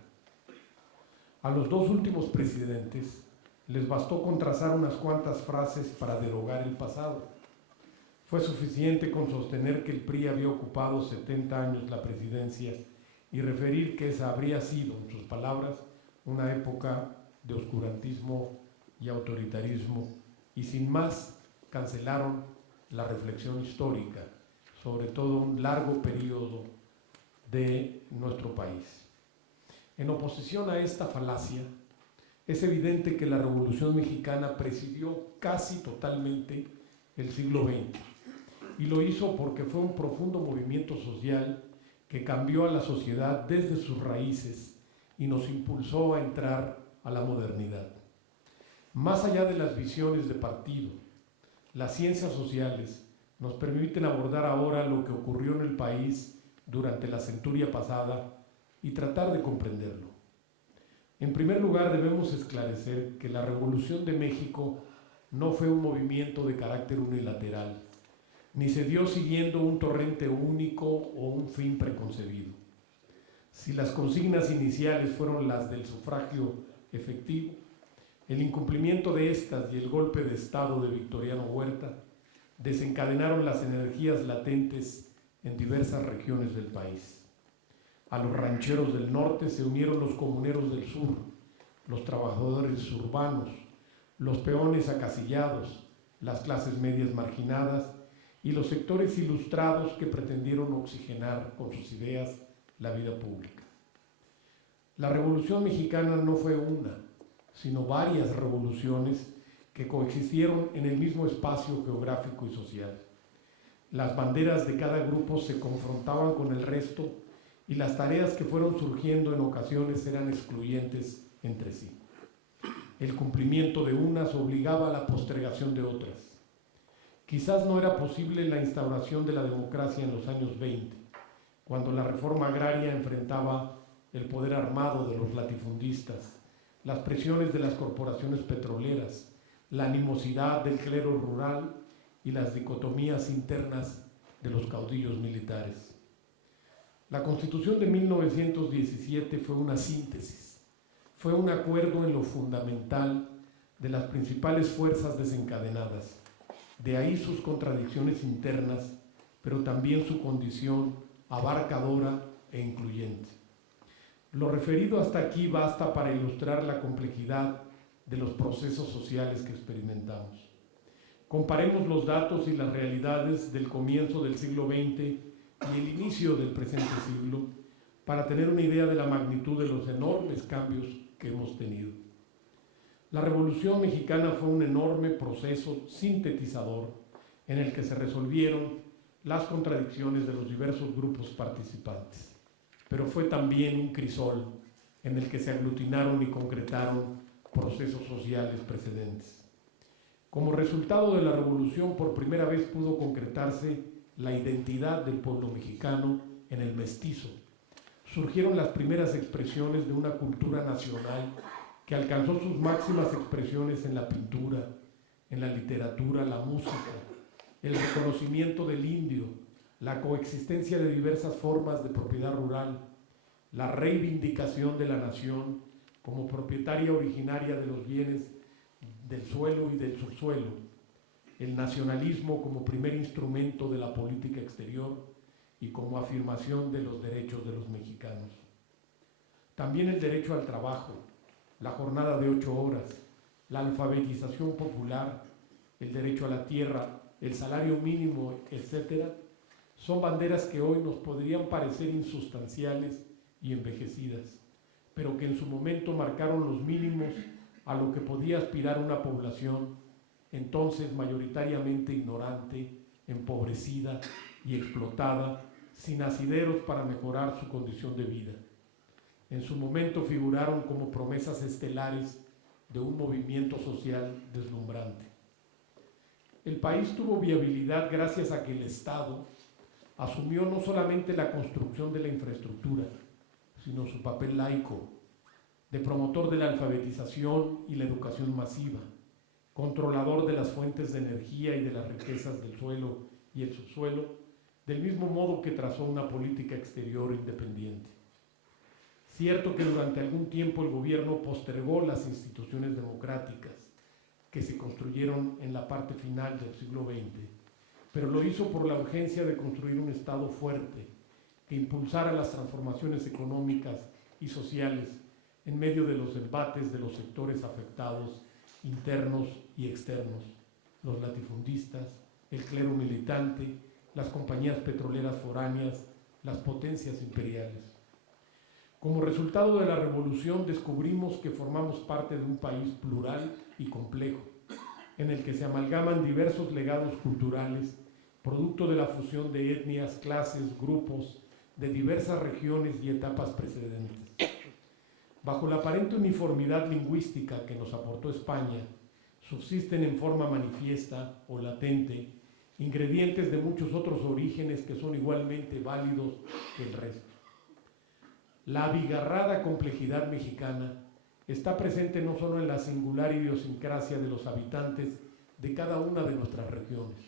A los dos últimos presidentes les bastó con trazar unas cuantas frases para derogar el pasado. Fue suficiente con sostener que el PRI había ocupado 70 años la presidencia y referir que esa habría sido, en sus palabras, una época de oscurantismo y autoritarismo, y sin más cancelaron la reflexión histórica sobre todo un largo periodo de nuestro país. En oposición a esta falacia, es evidente que la Revolución Mexicana presidió casi totalmente el siglo XX, y lo hizo porque fue un profundo movimiento social que cambió a la sociedad desde sus raíces y nos impulsó a entrar a la modernidad. Más allá de las visiones de partido, las ciencias sociales nos permiten abordar ahora lo que ocurrió en el país durante la centuria pasada y tratar de comprenderlo. En primer lugar, debemos esclarecer que la Revolución de México no fue un movimiento de carácter unilateral, ni se dio siguiendo un torrente único o un fin preconcebido. Si las consignas iniciales fueron las del sufragio efectivo, el incumplimiento de estas y el golpe de Estado de Victoriano Huerta desencadenaron las energías latentes en diversas regiones del país. A los rancheros del norte se unieron los comuneros del sur, los trabajadores urbanos, los peones acasillados, las clases medias marginadas y los sectores ilustrados que pretendieron oxigenar con sus ideas la vida pública. La Revolución Mexicana no fue una, sino varias revoluciones que coexistieron en el mismo espacio geográfico y social. Las banderas de cada grupo se confrontaban con el resto y las tareas que fueron surgiendo en ocasiones eran excluyentes entre sí. El cumplimiento de unas obligaba a la postergación de otras. Quizás no era posible la instauración de la democracia en los años 20, cuando la reforma agraria enfrentaba el poder armado de los latifundistas, las presiones de las corporaciones petroleras, la animosidad del clero rural y las dicotomías internas de los caudillos militares. La Constitución de 1917 fue una síntesis, fue un acuerdo en lo fundamental de las principales fuerzas desencadenadas, de ahí sus contradicciones internas, pero también su condición abarcadora e incluyente. Lo referido hasta aquí basta para ilustrar la complejidad de los procesos sociales que experimentamos. Comparemos los datos y las realidades del comienzo del siglo XX y el inicio del presente siglo para tener una idea de la magnitud de los enormes cambios que hemos tenido. La Revolución Mexicana fue un enorme proceso sintetizador en el que se resolvieron las contradicciones de los diversos grupos participantes, pero fue también un crisol en el que se aglutinaron y concretaron procesos sociales precedentes. Como resultado de la revolución, por primera vez pudo concretarse la identidad del pueblo mexicano en el mestizo. Surgieron las primeras expresiones de una cultura nacional que alcanzó sus máximas expresiones en la pintura, en la literatura, la música, el reconocimiento del indio, la coexistencia de diversas formas de propiedad rural, la reivindicación de la nación como propietaria originaria de los bienes del suelo y del subsuelo, el nacionalismo como primer instrumento de la política exterior y como afirmación de los derechos de los mexicanos. También el derecho al trabajo, la jornada de 8 horas, la alfabetización popular, el derecho a la tierra, el salario mínimo, etc., son banderas que hoy nos podrían parecer insustanciales y envejecidas, pero que en su momento marcaron los mínimos a lo que podía aspirar una población entonces mayoritariamente ignorante, empobrecida y explotada, sin asideros para mejorar su condición de vida. En su momento figuraron como promesas estelares de un movimiento social deslumbrante. El país tuvo viabilidad gracias a que el Estado asumió no solamente la construcción de la infraestructura, sino su papel laico, de promotor de la alfabetización y la educación masiva, controlador de las fuentes de energía y de las riquezas del suelo y el subsuelo, del mismo modo que trazó una política exterior independiente. Cierto que durante algún tiempo el gobierno postergó las instituciones democráticas que se construyeron en la parte final del siglo XX, pero lo hizo por la urgencia de construir un Estado fuerte que impulsara las transformaciones económicas y sociales en medio de los embates de los sectores afectados, internos y externos, los latifundistas, el clero militante, las compañías petroleras foráneas, las potencias imperiales. Como resultado de la revolución descubrimos que formamos parte de un país plural y complejo, en el que se amalgaman diversos legados culturales, producto de la fusión de etnias, clases, grupos, de diversas regiones y etapas precedentes. Bajo la aparente uniformidad lingüística que nos aportó España, subsisten en forma manifiesta o latente ingredientes de muchos otros orígenes que son igualmente válidos que el resto. La abigarrada complejidad mexicana está presente no solo en la singular idiosincrasia de los habitantes de cada una de nuestras regiones,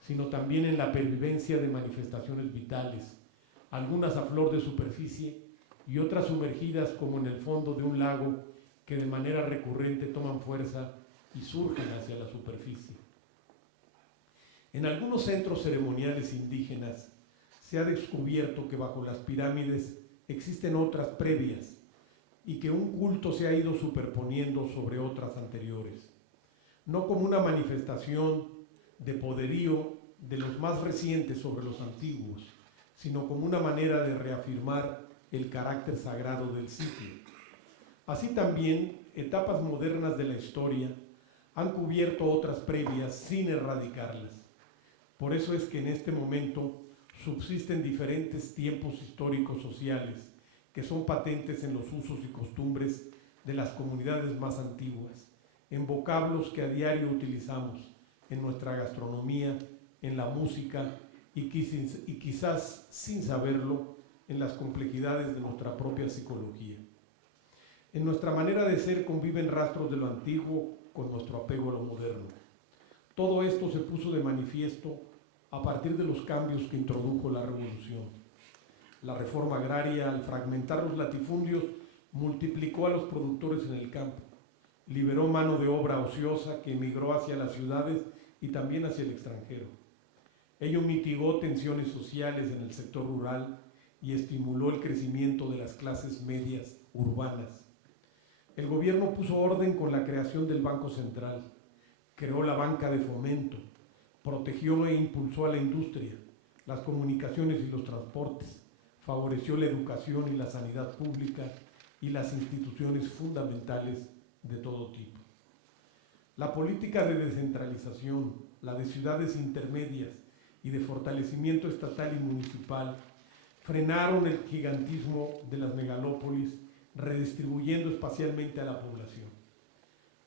sino también en la pervivencia de manifestaciones vitales, algunas a flor de superficie y otras sumergidas como en el fondo de un lago que de manera recurrente toman fuerza y surgen hacia la superficie. En algunos centros ceremoniales indígenas se ha descubierto que bajo las pirámides existen otras previas y que un culto se ha ido superponiendo sobre otras anteriores, no como una manifestación de poderío de los más recientes sobre los antiguos, sino como una manera de reafirmar el carácter sagrado del sitio. Así también, etapas modernas de la historia han cubierto otras previas sin erradicarlas. Por eso es que en este momento subsisten diferentes tiempos históricos sociales que son patentes en los usos y costumbres de las comunidades más antiguas, en vocablos que a diario utilizamos en nuestra gastronomía, en la música y quizás sin saberlo en las complejidades de nuestra propia psicología. En nuestra manera de ser conviven rastros de lo antiguo con nuestro apego a lo moderno. Todo esto se puso de manifiesto a partir de los cambios que introdujo la revolución. La reforma agraria, al fragmentar los latifundios, multiplicó a los productores en el campo, liberó mano de obra ociosa que emigró hacia las ciudades y también hacia el extranjero. Ello mitigó tensiones sociales en el sector rural y estimuló el crecimiento de las clases medias urbanas. El gobierno puso orden con la creación del Banco Central, creó la banca de fomento, protegió e impulsó a la industria, las comunicaciones y los transportes, favoreció la educación y la sanidad pública y las instituciones fundamentales de todo tipo. La política de descentralización, la de ciudades intermedias y de fortalecimiento estatal y municipal frenaron el gigantismo de las megalópolis, redistribuyendo espacialmente a la población.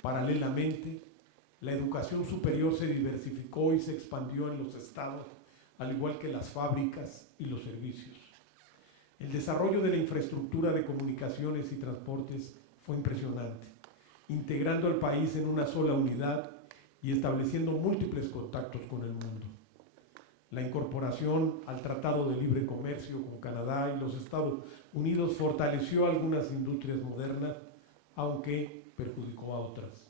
Paralelamente, la educación superior se diversificó y se expandió en los estados, al igual que las fábricas y los servicios. El desarrollo de la infraestructura de comunicaciones y transportes fue impresionante, integrando al país en una sola unidad y estableciendo múltiples contactos con el mundo. La incorporación al Tratado de Libre Comercio con Canadá y los Estados Unidos fortaleció algunas industrias modernas, aunque perjudicó a otras.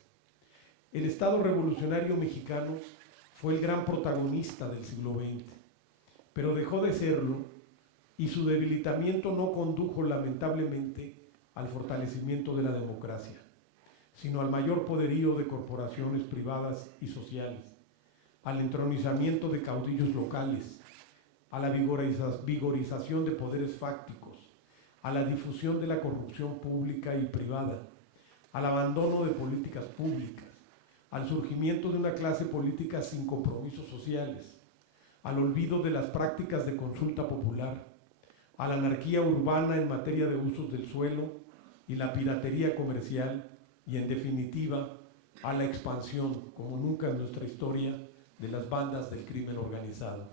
El Estado revolucionario mexicano fue el gran protagonista del siglo XX, pero dejó de serlo y su debilitamiento no condujo lamentablemente al fortalecimiento de la democracia, sino al mayor poderío de corporaciones privadas y sociales, al entronizamiento de caudillos locales, a la vigorización de poderes fácticos, a la difusión de la corrupción pública y privada, al abandono de políticas públicas, al surgimiento de una clase política sin compromisos sociales, al olvido de las prácticas de consulta popular, a la anarquía urbana en materia de usos del suelo y la piratería comercial y, en definitiva, a la expansión, como nunca en nuestra historia, de las bandas del crimen organizado.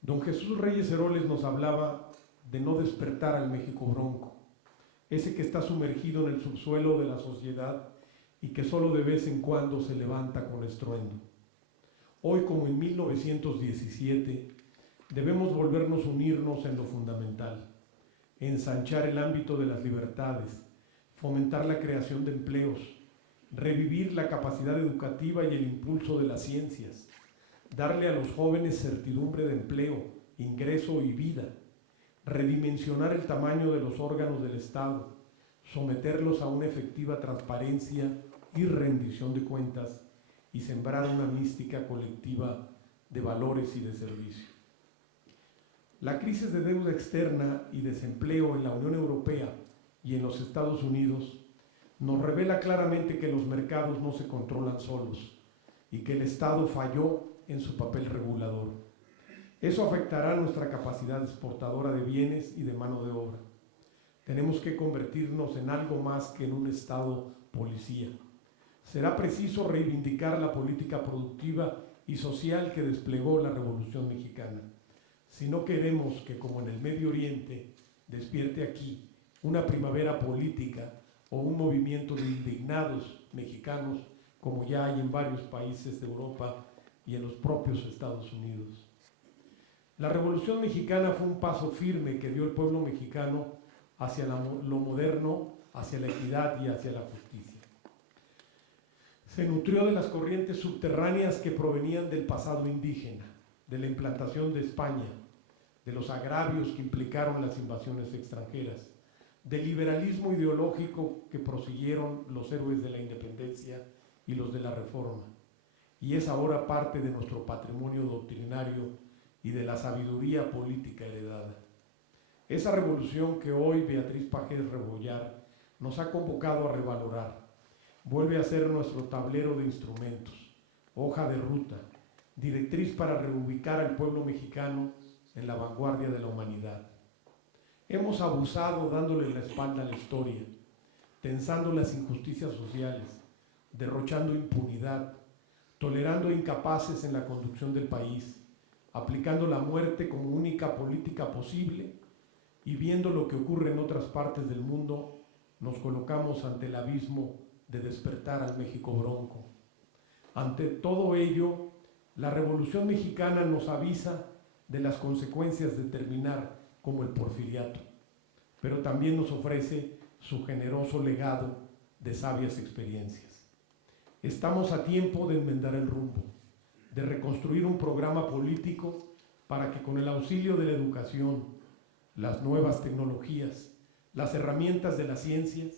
Don Jesús Reyes Heroles nos hablaba de no despertar al México bronco, ese que está sumergido en el subsuelo de la sociedad y que solo de vez en cuando se levanta con estruendo. Hoy, como en 1917, debemos volvernos a unirnos en lo fundamental, ensanchar el ámbito de las libertades, fomentar la creación de empleos, revivir la capacidad educativa y el impulso de las ciencias, darle a los jóvenes certidumbre de empleo, ingreso y vida, redimensionar el tamaño de los órganos del Estado, someterlos a una efectiva transparencia y rendición de cuentas y sembrar una mística colectiva de valores y de servicio. La crisis de deuda externa y desempleo en la Unión Europea y en los Estados Unidos nos revela claramente que los mercados no se controlan solos y que el Estado falló en su papel regulador. Eso afectará nuestra capacidad exportadora de bienes y de mano de obra. Tenemos que convertirnos en algo más que en un Estado policía. Será preciso reivindicar la política productiva y social que desplegó la Revolución Mexicana. Si no queremos que, como en el Medio Oriente, despierte aquí una primavera política o un movimiento de indignados mexicanos, como ya hay en varios países de Europa y en los propios Estados Unidos. La Revolución Mexicana fue un paso firme que dio el pueblo mexicano hacia lo moderno, hacia la equidad y hacia la justicia. Se nutrió de las corrientes subterráneas que provenían del pasado indígena, de la implantación de España, de los agravios que implicaron las invasiones extranjeras, del liberalismo ideológico que prosiguieron los héroes de la independencia y los de la Reforma, y es ahora parte de nuestro patrimonio doctrinario y de la sabiduría política heredada. Esa revolución que hoy Beatriz Pajés Rebollar nos ha convocado a revalorar, vuelve a ser nuestro tablero de instrumentos, hoja de ruta, directriz para reubicar al pueblo mexicano en la vanguardia de la humanidad. Hemos abusado dándole la espalda a la historia, tensando las injusticias sociales, derrochando impunidad, tolerando incapaces en la conducción del país, aplicando la muerte como única política posible y viendo lo que ocurre en otras partes del mundo, nos colocamos ante el abismo de despertar al México bronco. Ante todo ello, la Revolución Mexicana nos avisa de las consecuencias de terminar como el porfiriato, pero también nos ofrece su generoso legado de sabias experiencias. Estamos a tiempo de enmendar el rumbo, de reconstruir un programa político para que con el auxilio de la educación, las nuevas tecnologías, las herramientas de las ciencias,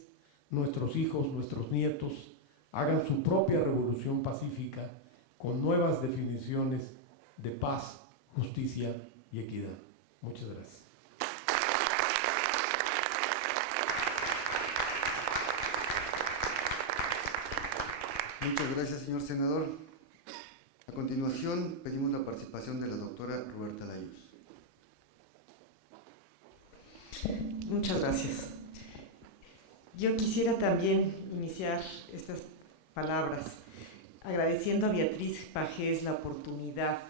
nuestros hijos, nuestros nietos, hagan su propia revolución pacífica con nuevas definiciones de paz, justicia y equidad. Muchas gracias. Muchas gracias, señor senador. A continuación, pedimos la participación de la doctora Roberta Layos. Muchas gracias. Yo quisiera también iniciar estas palabras agradeciendo a Beatriz Pajés la oportunidad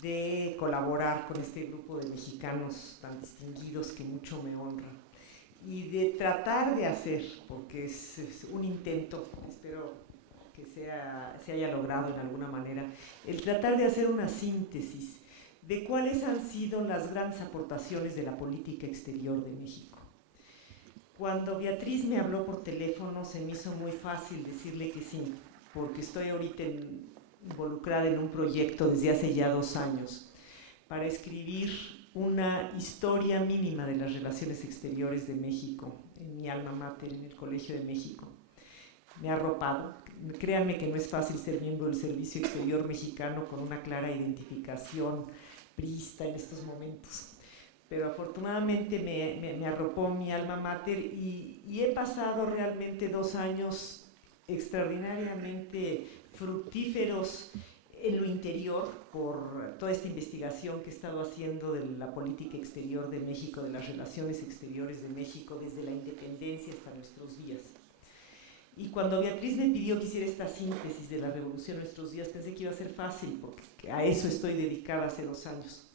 de colaborar con este grupo de mexicanos tan distinguidos que mucho me honran y de tratar de hacer, porque es un intento, espero que se haya logrado en alguna manera, el tratar de hacer una síntesis de cuáles han sido las grandes aportaciones de la política exterior de México. Cuando Beatriz me habló por teléfono se me hizo muy fácil decirle que sí, porque estoy ahorita involucrada en un proyecto desde hace ya 2 años para escribir una historia mínima de las relaciones exteriores de México, en mi alma mater, en el Colegio de México. Me ha arropado. Créanme que no es fácil ser miembro del Servicio Exterior Mexicano con una clara identificación priista en estos momentos. Pero afortunadamente me arropó mi alma mater y he pasado realmente 2 años extraordinariamente fructíferos en lo interior por toda esta investigación que he estado haciendo de la política exterior de México, de las relaciones exteriores de México desde la independencia hasta nuestros días. Y cuando Beatriz me pidió que hiciera esta síntesis de la revolución en nuestros días, pensé que iba a ser fácil, porque a eso estoy dedicada hace 2 años.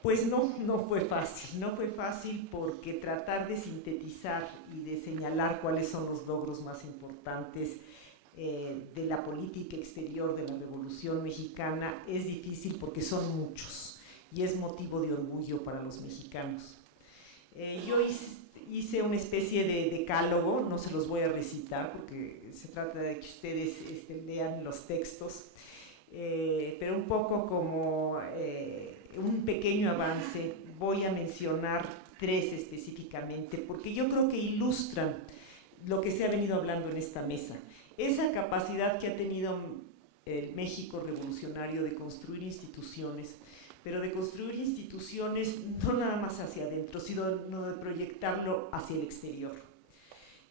Pues no fue fácil porque tratar de sintetizar y de señalar cuáles son los logros más importantes de la política exterior de la Revolución Mexicana es difícil porque son muchos y es motivo de orgullo para los mexicanos. Yo hice una especie de decálogo, no se los voy a recitar porque se trata de que ustedes lean los textos, pero un poco como un pequeño avance, voy a mencionar 3 específicamente, porque yo creo que ilustran lo que se ha venido hablando en esta mesa. Esa capacidad que ha tenido el México revolucionario de construir instituciones, pero de construir instituciones no nada más hacia adentro, sino de proyectarlo hacia el exterior.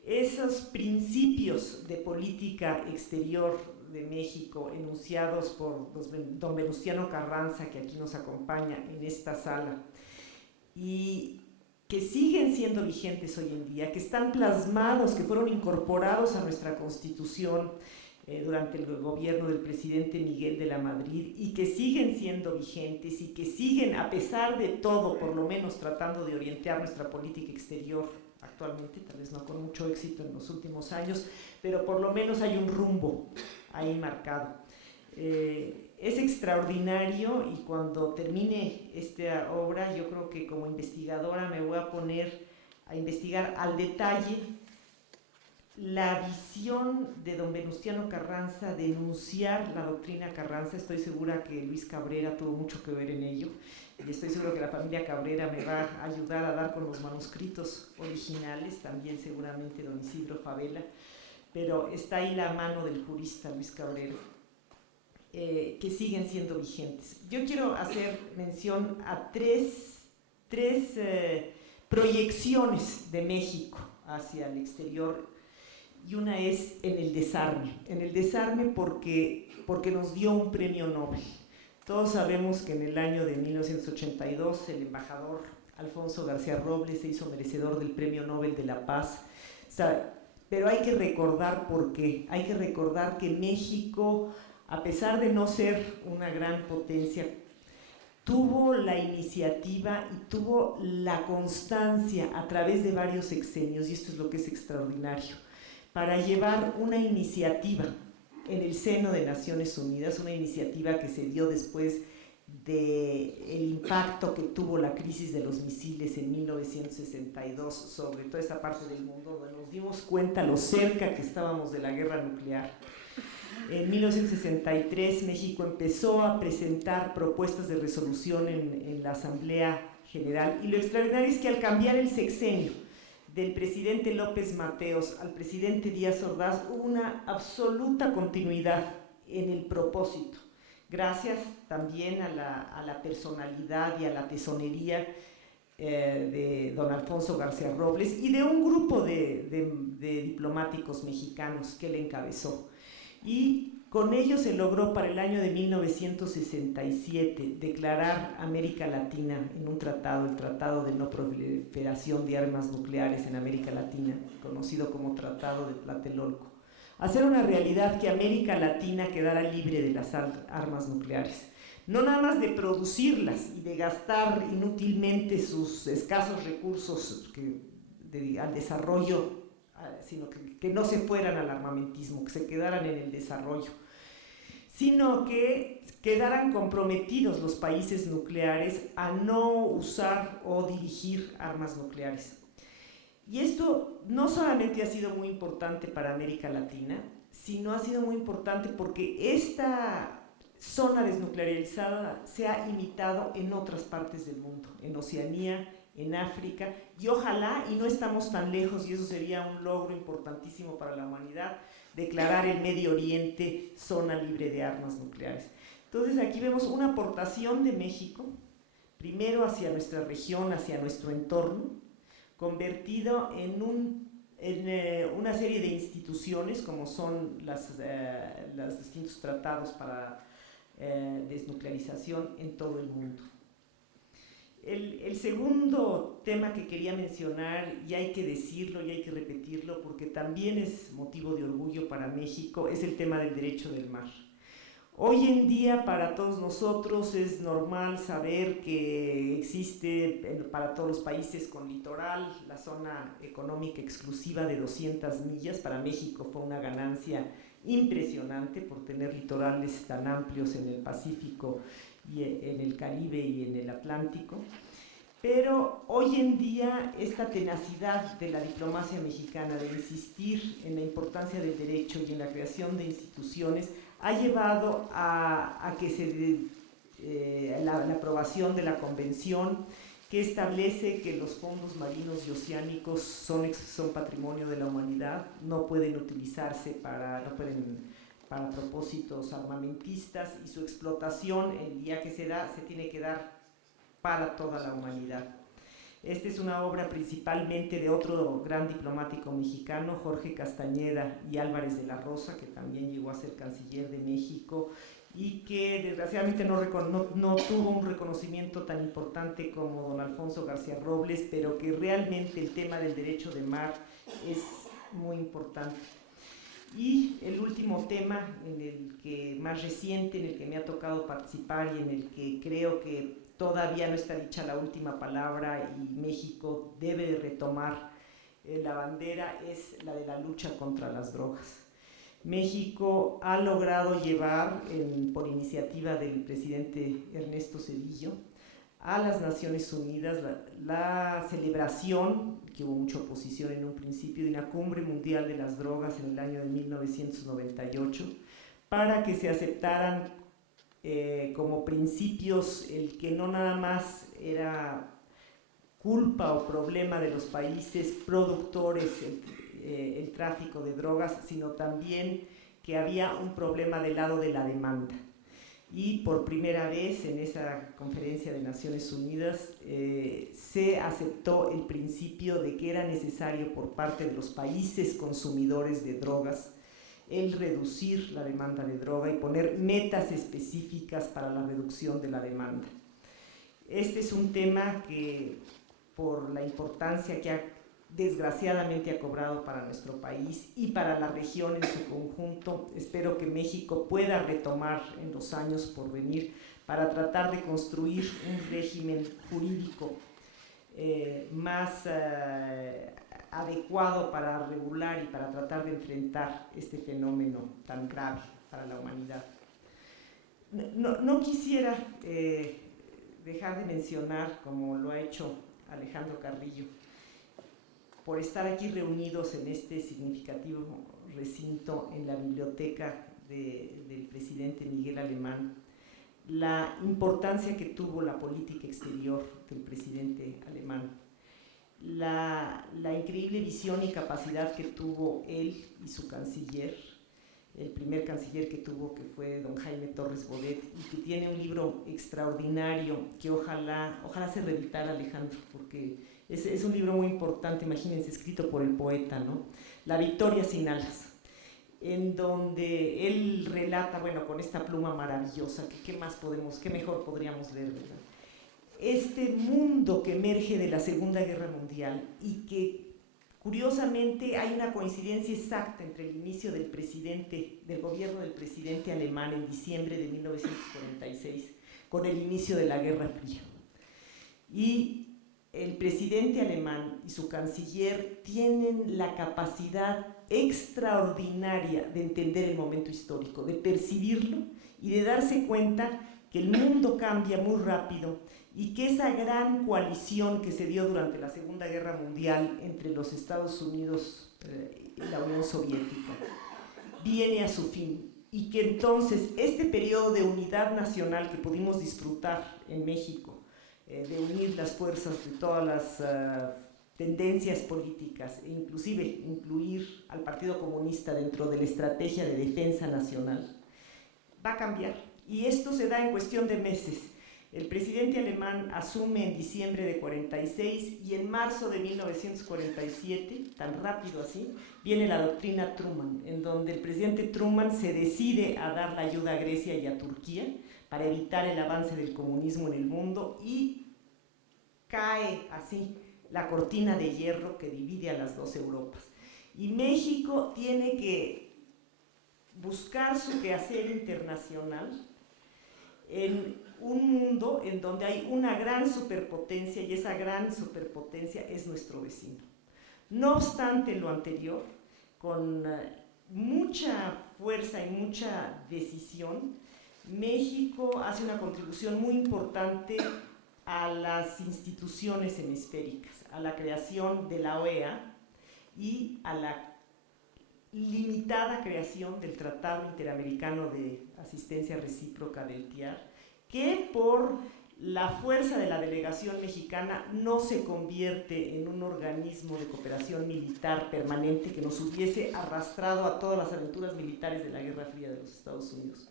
Esos principios de política exterior de México enunciados por don Venustiano Carranza, que aquí nos acompaña en esta sala, y que siguen siendo vigentes hoy en día, que están plasmados, que fueron incorporados a nuestra Constitución durante el gobierno del presidente Miguel de la Madrid y que siguen siendo vigentes y que siguen, a pesar de todo, por lo menos tratando de orientar nuestra política exterior actualmente, tal vez no con mucho éxito en los últimos años, pero por lo menos hay un rumbo ahí marcado. Es extraordinario y cuando termine esta obra yo creo que como investigadora me voy a poner a investigar al detalle la visión de don Venustiano Carranza de enunciar la doctrina Carranza. Estoy segura que Luis Cabrera tuvo mucho que ver en ello y estoy segura que la familia Cabrera me va a ayudar a dar con los manuscritos originales, también seguramente don Isidro Favela, pero está ahí la mano del jurista Luis Cabrera. Que siguen siendo vigentes. Yo quiero hacer mención a tres proyecciones de México hacia el exterior y una es en el desarme porque nos dio un premio Nobel. Todos sabemos que en el año de 1982 el embajador Alfonso García Robles se hizo merecedor del premio Nobel de la Paz, pero hay que recordar por qué, hay que recordar que México, a pesar de no ser una gran potencia, tuvo la iniciativa y tuvo la constancia a través de varios sexenios, y esto es lo que es extraordinario, para llevar una iniciativa en el seno de Naciones Unidas, una iniciativa que se dio después del impacto que tuvo la crisis de los misiles en 1962 sobre toda esta parte del mundo, donde nos dimos cuenta lo cerca que estábamos de la guerra nuclear. En 1963 México empezó a presentar propuestas de resolución en la Asamblea General y lo extraordinario es que al cambiar el sexenio del presidente López Mateos al presidente Díaz Ordaz hubo una absoluta continuidad en el propósito, gracias también a la personalidad y a la tesonería de don Alfonso García Robles y de un grupo de diplomáticos mexicanos que él encabezó. Y con ello se logró para el año de 1967 declarar América Latina en un tratado, el Tratado de No Proliferación de Armas Nucleares en América Latina, conocido como Tratado de Tlatelolco. Hacer una realidad que América Latina quedara libre de las armas nucleares. No nada más de producirlas y de gastar inútilmente sus escasos recursos al desarrollo, sino que no se fueran al armamentismo, que se quedaran en el desarrollo, sino que quedaran comprometidos los países nucleares a no usar o dirigir armas nucleares. Y esto no solamente ha sido muy importante para América Latina, sino ha sido muy importante porque esta zona desnuclearizada se ha imitado en otras partes del mundo, en Oceanía, en África, y ojalá, y no estamos tan lejos, y eso sería un logro importantísimo para la humanidad, declarar el Medio Oriente zona libre de armas nucleares. Entonces aquí vemos una aportación de México, primero hacia nuestra región, hacia nuestro entorno, convertido en una serie de instituciones como son los distintos tratados para desnuclearización en todo el mundo. El segundo tema que quería mencionar, y hay que decirlo y hay que repetirlo porque también es motivo de orgullo para México, es el tema del derecho del mar. Hoy en día para todos nosotros es normal saber que existe para todos los países con litoral la zona económica exclusiva de 200 millas. Para México fue una ganancia impresionante por tener litorales tan amplios en el Pacífico y en el Caribe y en el Atlántico. Pero hoy en día esta tenacidad de la diplomacia mexicana de insistir en la importancia del derecho y en la creación de instituciones ha llevado a que la aprobación de la convención que establece que los fondos marinos y oceánicos son patrimonio de la humanidad, no pueden utilizarse para propósitos armamentistas, y su explotación, el día que se da, se tiene que dar para toda la humanidad. Esta es una obra principalmente de otro gran diplomático mexicano, Jorge Castañeda y Álvarez de la Rosa, que también llegó a ser canciller de México y que desgraciadamente no tuvo un reconocimiento tan importante como don Alfonso García Robles, pero que realmente el tema del derecho de mar es muy importante. Y el último tema, más reciente, en el que me ha tocado participar y en el que creo que todavía no está dicha la última palabra y México debe de retomar la bandera, es la de la lucha contra las drogas. México ha logrado llevar, por iniciativa del presidente Ernesto Zedillo, a las Naciones Unidas la celebración, que hubo mucha oposición en un principio, de una cumbre mundial de las drogas en el año de 1998, para que se aceptaran como principios el que no nada más era culpa o problema de los países productores el tráfico de drogas, sino también que había un problema del lado de la demanda. Y por primera vez en esa conferencia de Naciones Unidas se aceptó el principio de que era necesario por parte de los países consumidores de drogas el reducir la demanda de droga y poner metas específicas para la reducción de la demanda. Este es un tema que, por la importancia que desgraciadamente ha cobrado para nuestro país y para la región en su conjunto, espero que México pueda retomar en los años por venir para tratar de construir un régimen jurídico más adecuado para regular y para tratar de enfrentar este fenómeno tan grave para la humanidad. No quisiera dejar de mencionar, como lo ha hecho Alejandro Carrillo, por estar aquí reunidos en este significativo recinto en la biblioteca del presidente Miguel Alemán, la importancia que tuvo la política exterior del presidente alemán, la increíble visión y capacidad que tuvo él y su canciller, el primer canciller que tuvo, que fue don Jaime Torres Bodet, y que tiene un libro extraordinario que ojalá se reeditara, Alejandro, porque es un libro muy importante, imagínense, escrito por el poeta, ¿no? La Victoria sin alas, en donde él relata, bueno, con esta pluma maravillosa, que qué mejor podríamos leer, ¿verdad? Este mundo que emerge de la Segunda Guerra Mundial y que curiosamente hay una coincidencia exacta entre el inicio del gobierno del presidente alemán en diciembre de 1946 con el inicio de la Guerra Fría. Y el presidente alemán y su canciller tienen la capacidad extraordinaria de entender el momento histórico, de percibirlo y de darse cuenta que el mundo cambia muy rápido y que esa gran coalición que se dio durante la Segunda Guerra Mundial entre los Estados Unidos y la Unión Soviética viene a su fin y que entonces este periodo de unidad nacional que pudimos disfrutar en México, de unir las fuerzas de todas las tendencias políticas e inclusive incluir al Partido Comunista dentro de la estrategia de defensa nacional, va a cambiar. Y esto se da en cuestión de meses. El presidente alemán asume en diciembre de 46 y en marzo de 1947, tan rápido así, viene la doctrina Truman, en donde el presidente Truman se decide a dar la ayuda a Grecia y a Turquía para evitar el avance del comunismo en el mundo, y cae así la cortina de hierro que divide a las dos Europas. Y México tiene que buscar su quehacer internacional en un mundo en donde hay una gran superpotencia, y esa gran superpotencia es nuestro vecino. No obstante lo anterior, con mucha fuerza y mucha decisión, México hace una contribución muy importante a las instituciones hemisféricas, a la creación de la OEA y a la limitada creación del Tratado Interamericano de Asistencia Recíproca del TIAR, que por la fuerza de la delegación mexicana no se convierte en un organismo de cooperación militar permanente que nos hubiese arrastrado a todas las aventuras militares de la Guerra Fría de los Estados Unidos.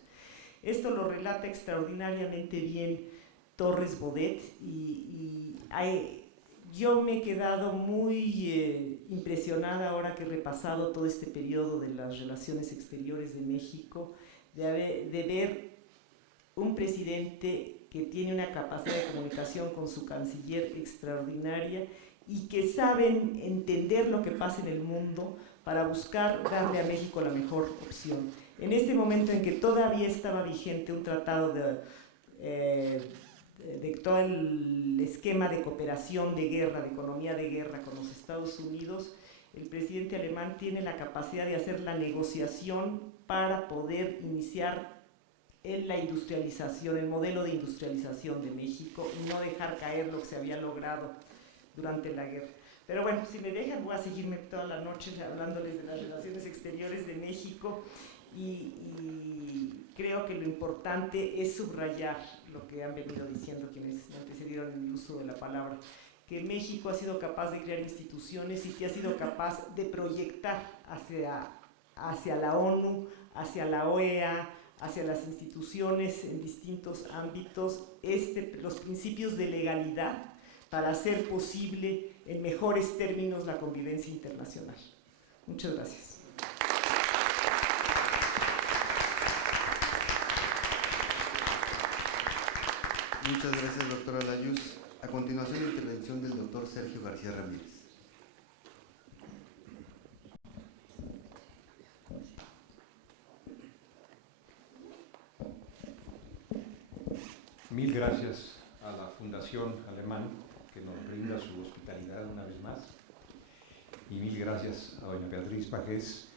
Esto lo relata extraordinariamente bien Torres Bodet, y yo me he quedado muy impresionada ahora que he repasado todo este periodo de las relaciones exteriores de México, de ver un presidente que tiene una capacidad de comunicación con su canciller extraordinaria y que saben entender lo que pasa en el mundo para buscar darle a México la mejor opción. En este momento en que todavía estaba vigente un tratado de todo el esquema de cooperación de guerra, de economía de guerra con los Estados Unidos, el presidente alemán tiene la capacidad de hacer la negociación para poder iniciar la industrialización, el modelo de industrialización de México, y no dejar caer lo que se había logrado durante la guerra. Pero bueno, si me dejan, voy a seguirme toda la noche hablándoles de las relaciones exteriores de México, y creo que lo importante es subrayar lo que han venido diciendo quienes me antecedieron en el uso de la palabra, que México ha sido capaz de crear instituciones y que ha sido capaz de proyectar hacia la ONU, hacia la OEA, hacia las instituciones en distintos ámbitos, los principios de legalidad para hacer posible en mejores términos la convivencia internacional. Muchas gracias. Muchas gracias, doctora Layuz. A continuación, la intervención del doctor Sergio García Ramírez. Mil gracias a la Fundación Alemán, que nos brinda su hospitalidad una vez más, y mil gracias a doña Beatriz Pajés,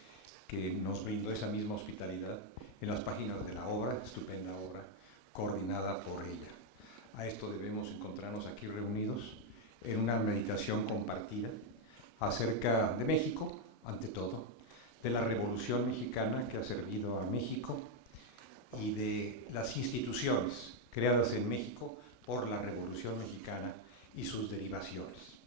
que nos brindó esa misma hospitalidad en las páginas de la obra, estupenda obra, coordinada por ella. A esto debemos encontrarnos aquí reunidos en una meditación compartida acerca de México, ante todo, de la Revolución Mexicana que ha servido a México y de las instituciones creadas en México por la Revolución Mexicana y sus derivaciones.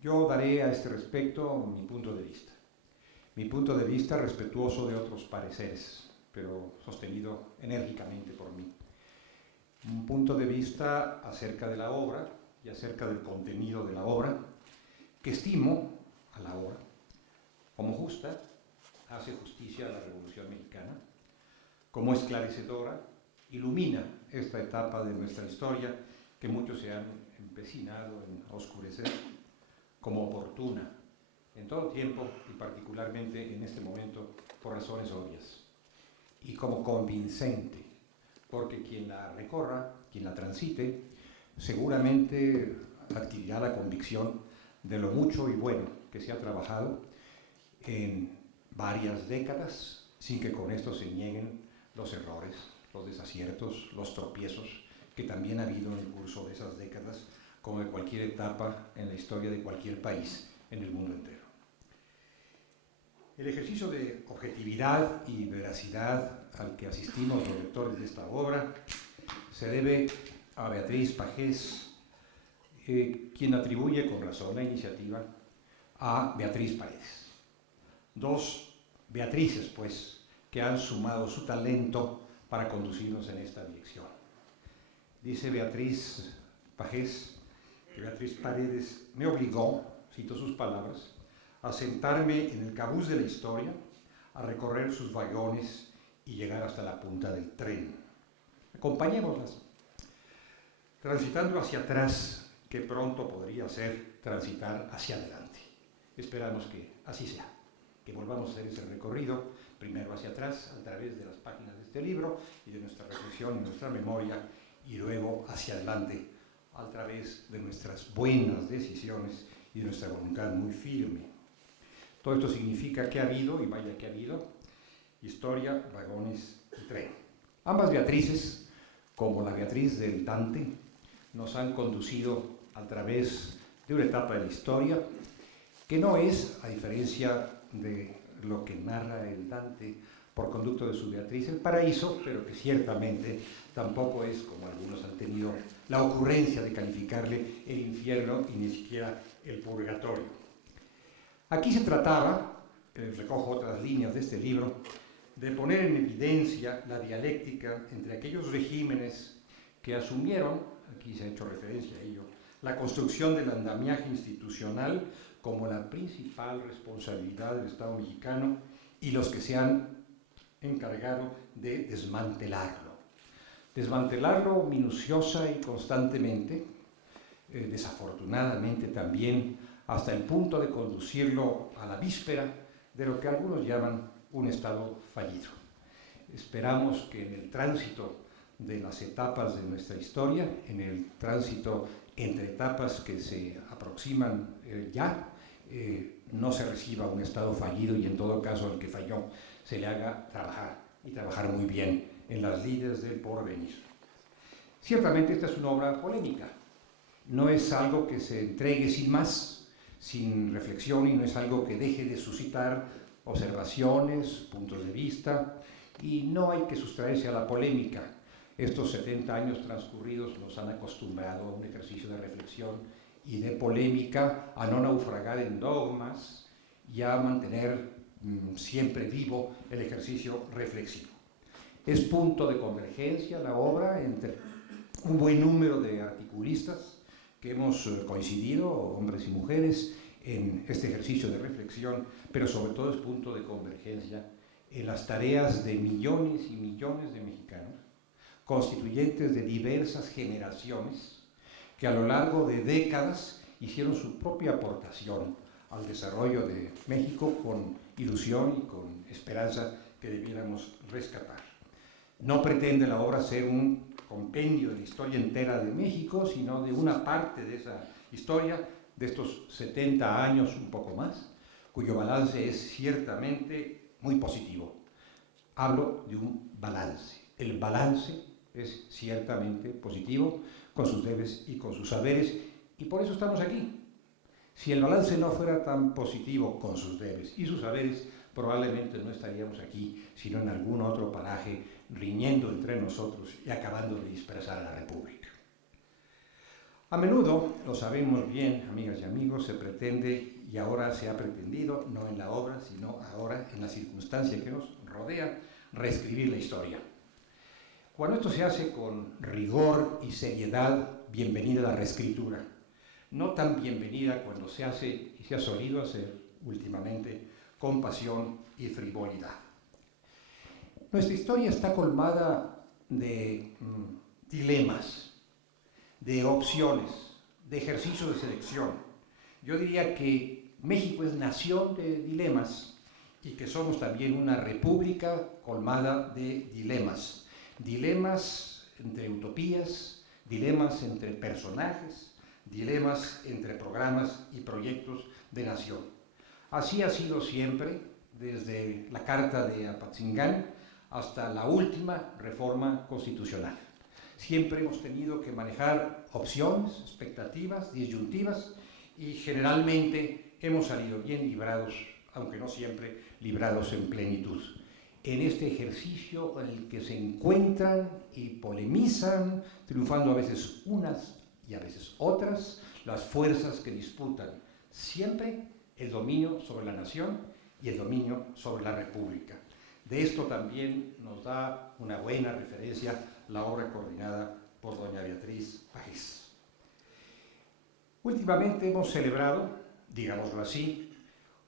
Yo daré a este respecto mi punto de vista respetuoso de otros pareceres, pero sostenido enérgicamente por mí. Un punto de vista acerca de la obra y acerca del contenido de la obra, que estimo a la obra como justa, hace justicia a la Revolución Mexicana, como esclarecedora, ilumina esta etapa de nuestra historia que muchos se han empecinado en oscurecer, como oportuna en todo tiempo y particularmente en este momento por razones obvias, y como convincente, porque quien la recorra, quien la transite, seguramente adquirirá la convicción de lo mucho y bueno que se ha trabajado en varias décadas, sin que con esto se nieguen los errores, los desaciertos, los tropiezos que también ha habido en el curso de esas décadas, como de cualquier etapa en la historia de cualquier país en el mundo entero. El ejercicio de objetividad y veracidad al que asistimos los lectores de esta obra se debe a Beatriz Pagés, quien atribuye con razón la iniciativa a Beatriz Paredes. Dos Beatrices, pues, que han sumado su talento para conducirnos en esta dirección. Dice Beatriz Pagés que Beatriz Paredes me obligó, cito sus palabras, a sentarme en el cabuz de la historia, a recorrer sus vagones y llegar hasta la punta del tren. Acompañémoslas. Transitando hacia atrás, que pronto podría ser transitar hacia adelante. Esperamos que así sea, que volvamos a hacer ese recorrido, primero hacia atrás, a través de las páginas de este libro y de nuestra reflexión y nuestra memoria, y luego hacia adelante, a través de nuestras buenas decisiones y de nuestra voluntad muy firme. Todo esto significa que ha habido, y vaya que ha habido, historia, vagones y tren. Ambas Beatrices, como la Beatriz del Dante, nos han conducido a través de una etapa de la historia que no es, a diferencia de lo que narra el Dante por conducto de su Beatriz, el paraíso, pero que ciertamente tampoco es, como algunos han tenido la ocurrencia de calificarle, el infierno y ni siquiera el purgatorio. Aquí se trataba, recojo otras líneas de este libro, de poner en evidencia la dialéctica entre aquellos regímenes que asumieron, aquí se ha hecho referencia a ello, la construcción del andamiaje institucional como la principal responsabilidad del Estado mexicano y los que se han encargado de desmantelarlo. Desmantelarlo minuciosa y constantemente, desafortunadamente también hasta el punto de conducirlo a la víspera de lo que algunos llaman un Estado fallido. Esperamos que en el tránsito de las etapas de nuestra historia, en el tránsito entre etapas que se aproximan no se reciba un Estado fallido y en todo caso al que falló se le haga trabajar y trabajar muy bien en las lides del porvenir. Ciertamente esta es una obra polémica, no es algo que se entregue sin más, sin reflexión, y no es algo que deje de suscitar observaciones, puntos de vista, y no hay que sustraerse a la polémica. Estos 70 años transcurridos nos han acostumbrado a un ejercicio de reflexión y de polémica, a no naufragar en dogmas y a mantener siempre vivo el ejercicio reflexivo. Es punto de convergencia la obra entre un buen número de articulistas que hemos coincidido, hombres y mujeres, en este ejercicio de reflexión, pero sobre todo es punto de convergencia en las tareas de millones y millones de mexicanos, constituyentes de diversas generaciones, que a lo largo de décadas hicieron su propia aportación al desarrollo de México con ilusión y con esperanza que debiéramos rescatar. No pretende la obra ser un compendio de la historia entera de México, sino de una parte de esa historia, de estos 70 años, un poco más, cuyo balance es ciertamente muy positivo. Hablo de un balance. El balance es ciertamente positivo, con sus debes y con sus saberes, y por eso estamos aquí. Si el balance no fuera tan positivo con sus debes y sus saberes, probablemente no estaríamos aquí, sino en algún otro paraje, riñendo entre nosotros y acabando de dispersar a la República. A menudo, lo sabemos bien, amigas y amigos, se pretende, y ahora se ha pretendido, no en la obra, sino ahora en la circunstancia que nos rodea, reescribir la historia. Cuando esto se hace con rigor y seriedad, bienvenida la reescritura. No tan bienvenida cuando se hace y se ha solido hacer últimamente con pasión y frivolidad. Nuestra historia está colmada de dilemas, de opciones, de ejercicios de selección. Yo diría que México es nación de dilemas y que somos también una república colmada de dilemas. Dilemas entre utopías, dilemas entre personajes, dilemas entre programas y proyectos de nación. Así ha sido siempre, desde la Carta de Apatzingán hasta la última reforma constitucional. Siempre hemos tenido que manejar opciones, expectativas, disyuntivas, y generalmente hemos salido bien librados aunque no siempre librados en plenitud. En este ejercicio en el que se encuentran y polemizan, triunfando a veces unas y a veces otras, las fuerzas que disputan siempre el dominio sobre la nación y el dominio sobre la república. De esto también nos da una buena referencia la obra coordinada por doña Beatriz Pajés. Últimamente hemos celebrado, digámoslo así,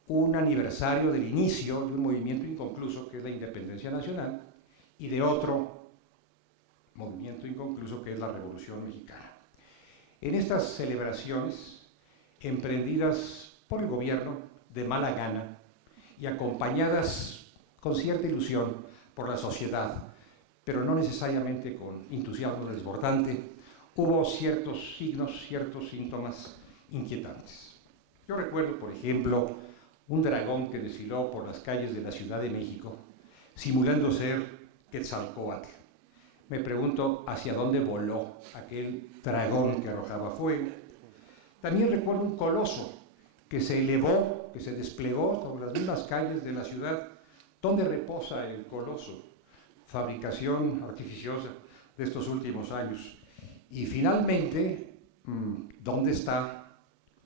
un aniversario del inicio de un movimiento inconcluso que es la independencia nacional y de otro movimiento inconcluso que es la Revolución Mexicana. En estas celebraciones, emprendidas por el gobierno de mala gana y acompañadas con cierta ilusión por la sociedad, pero no necesariamente con entusiasmo desbordante, hubo ciertos signos, ciertos síntomas inquietantes. Yo recuerdo, por ejemplo, un dragón que desfiló por las calles de la Ciudad de México, simulando ser Quetzalcóatl. Me pregunto hacia dónde voló aquel dragón que arrojaba fuego. También recuerdo un coloso que se elevó, que se desplegó sobre las mismas calles de la ciudad. ¿Dónde reposa el coloso? Fabricación artificiosa de estos últimos años. Y finalmente, ¿dónde está?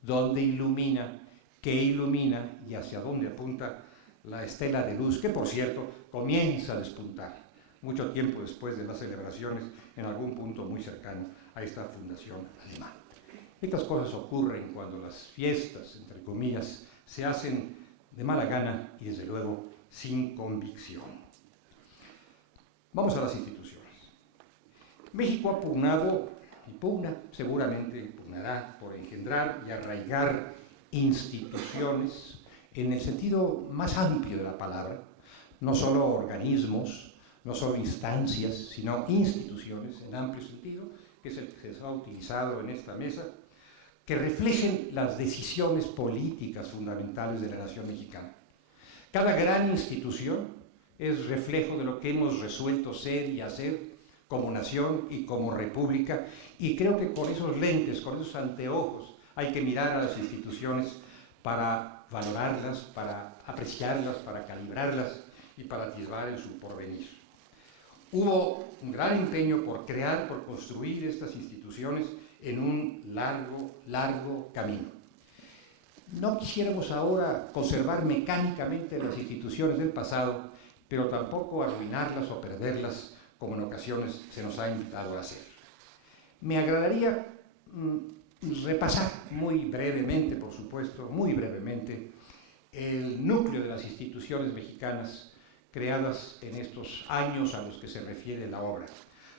¿Dónde ilumina? ¿Qué ilumina? Y hacia dónde apunta la estela de luz, que por cierto comienza a despuntar mucho tiempo después de las celebraciones en algún punto muy cercano a esta fundación alemana. Estas cosas ocurren cuando las fiestas, entre comillas, se hacen de mala gana y desde luego sin convicción. Vamos a las instituciones. México ha pugnado y pugna, seguramente pugnará por engendrar y arraigar instituciones en el sentido más amplio de la palabra, no solo organismos, no solo instancias, sino instituciones en amplio sentido, que es el que se ha utilizado en esta mesa, que reflejen las decisiones políticas fundamentales de la nación mexicana. Cada gran institución es reflejo de lo que hemos resuelto ser y hacer como nación y como república, y creo que con esos lentes, con esos anteojos, hay que mirar a las instituciones para valorarlas, para apreciarlas, para calibrarlas y para atisbar en su porvenir. Hubo un gran empeño por crear, por construir estas instituciones en un largo camino. No quisiéramos ahora conservar mecánicamente las instituciones del pasado, pero tampoco arruinarlas o perderlas como en ocasiones se nos ha invitado a hacer. Me agradaría repasar muy brevemente, por supuesto, muy brevemente, el núcleo de las instituciones mexicanas creadas en estos años a los que se refiere la obra,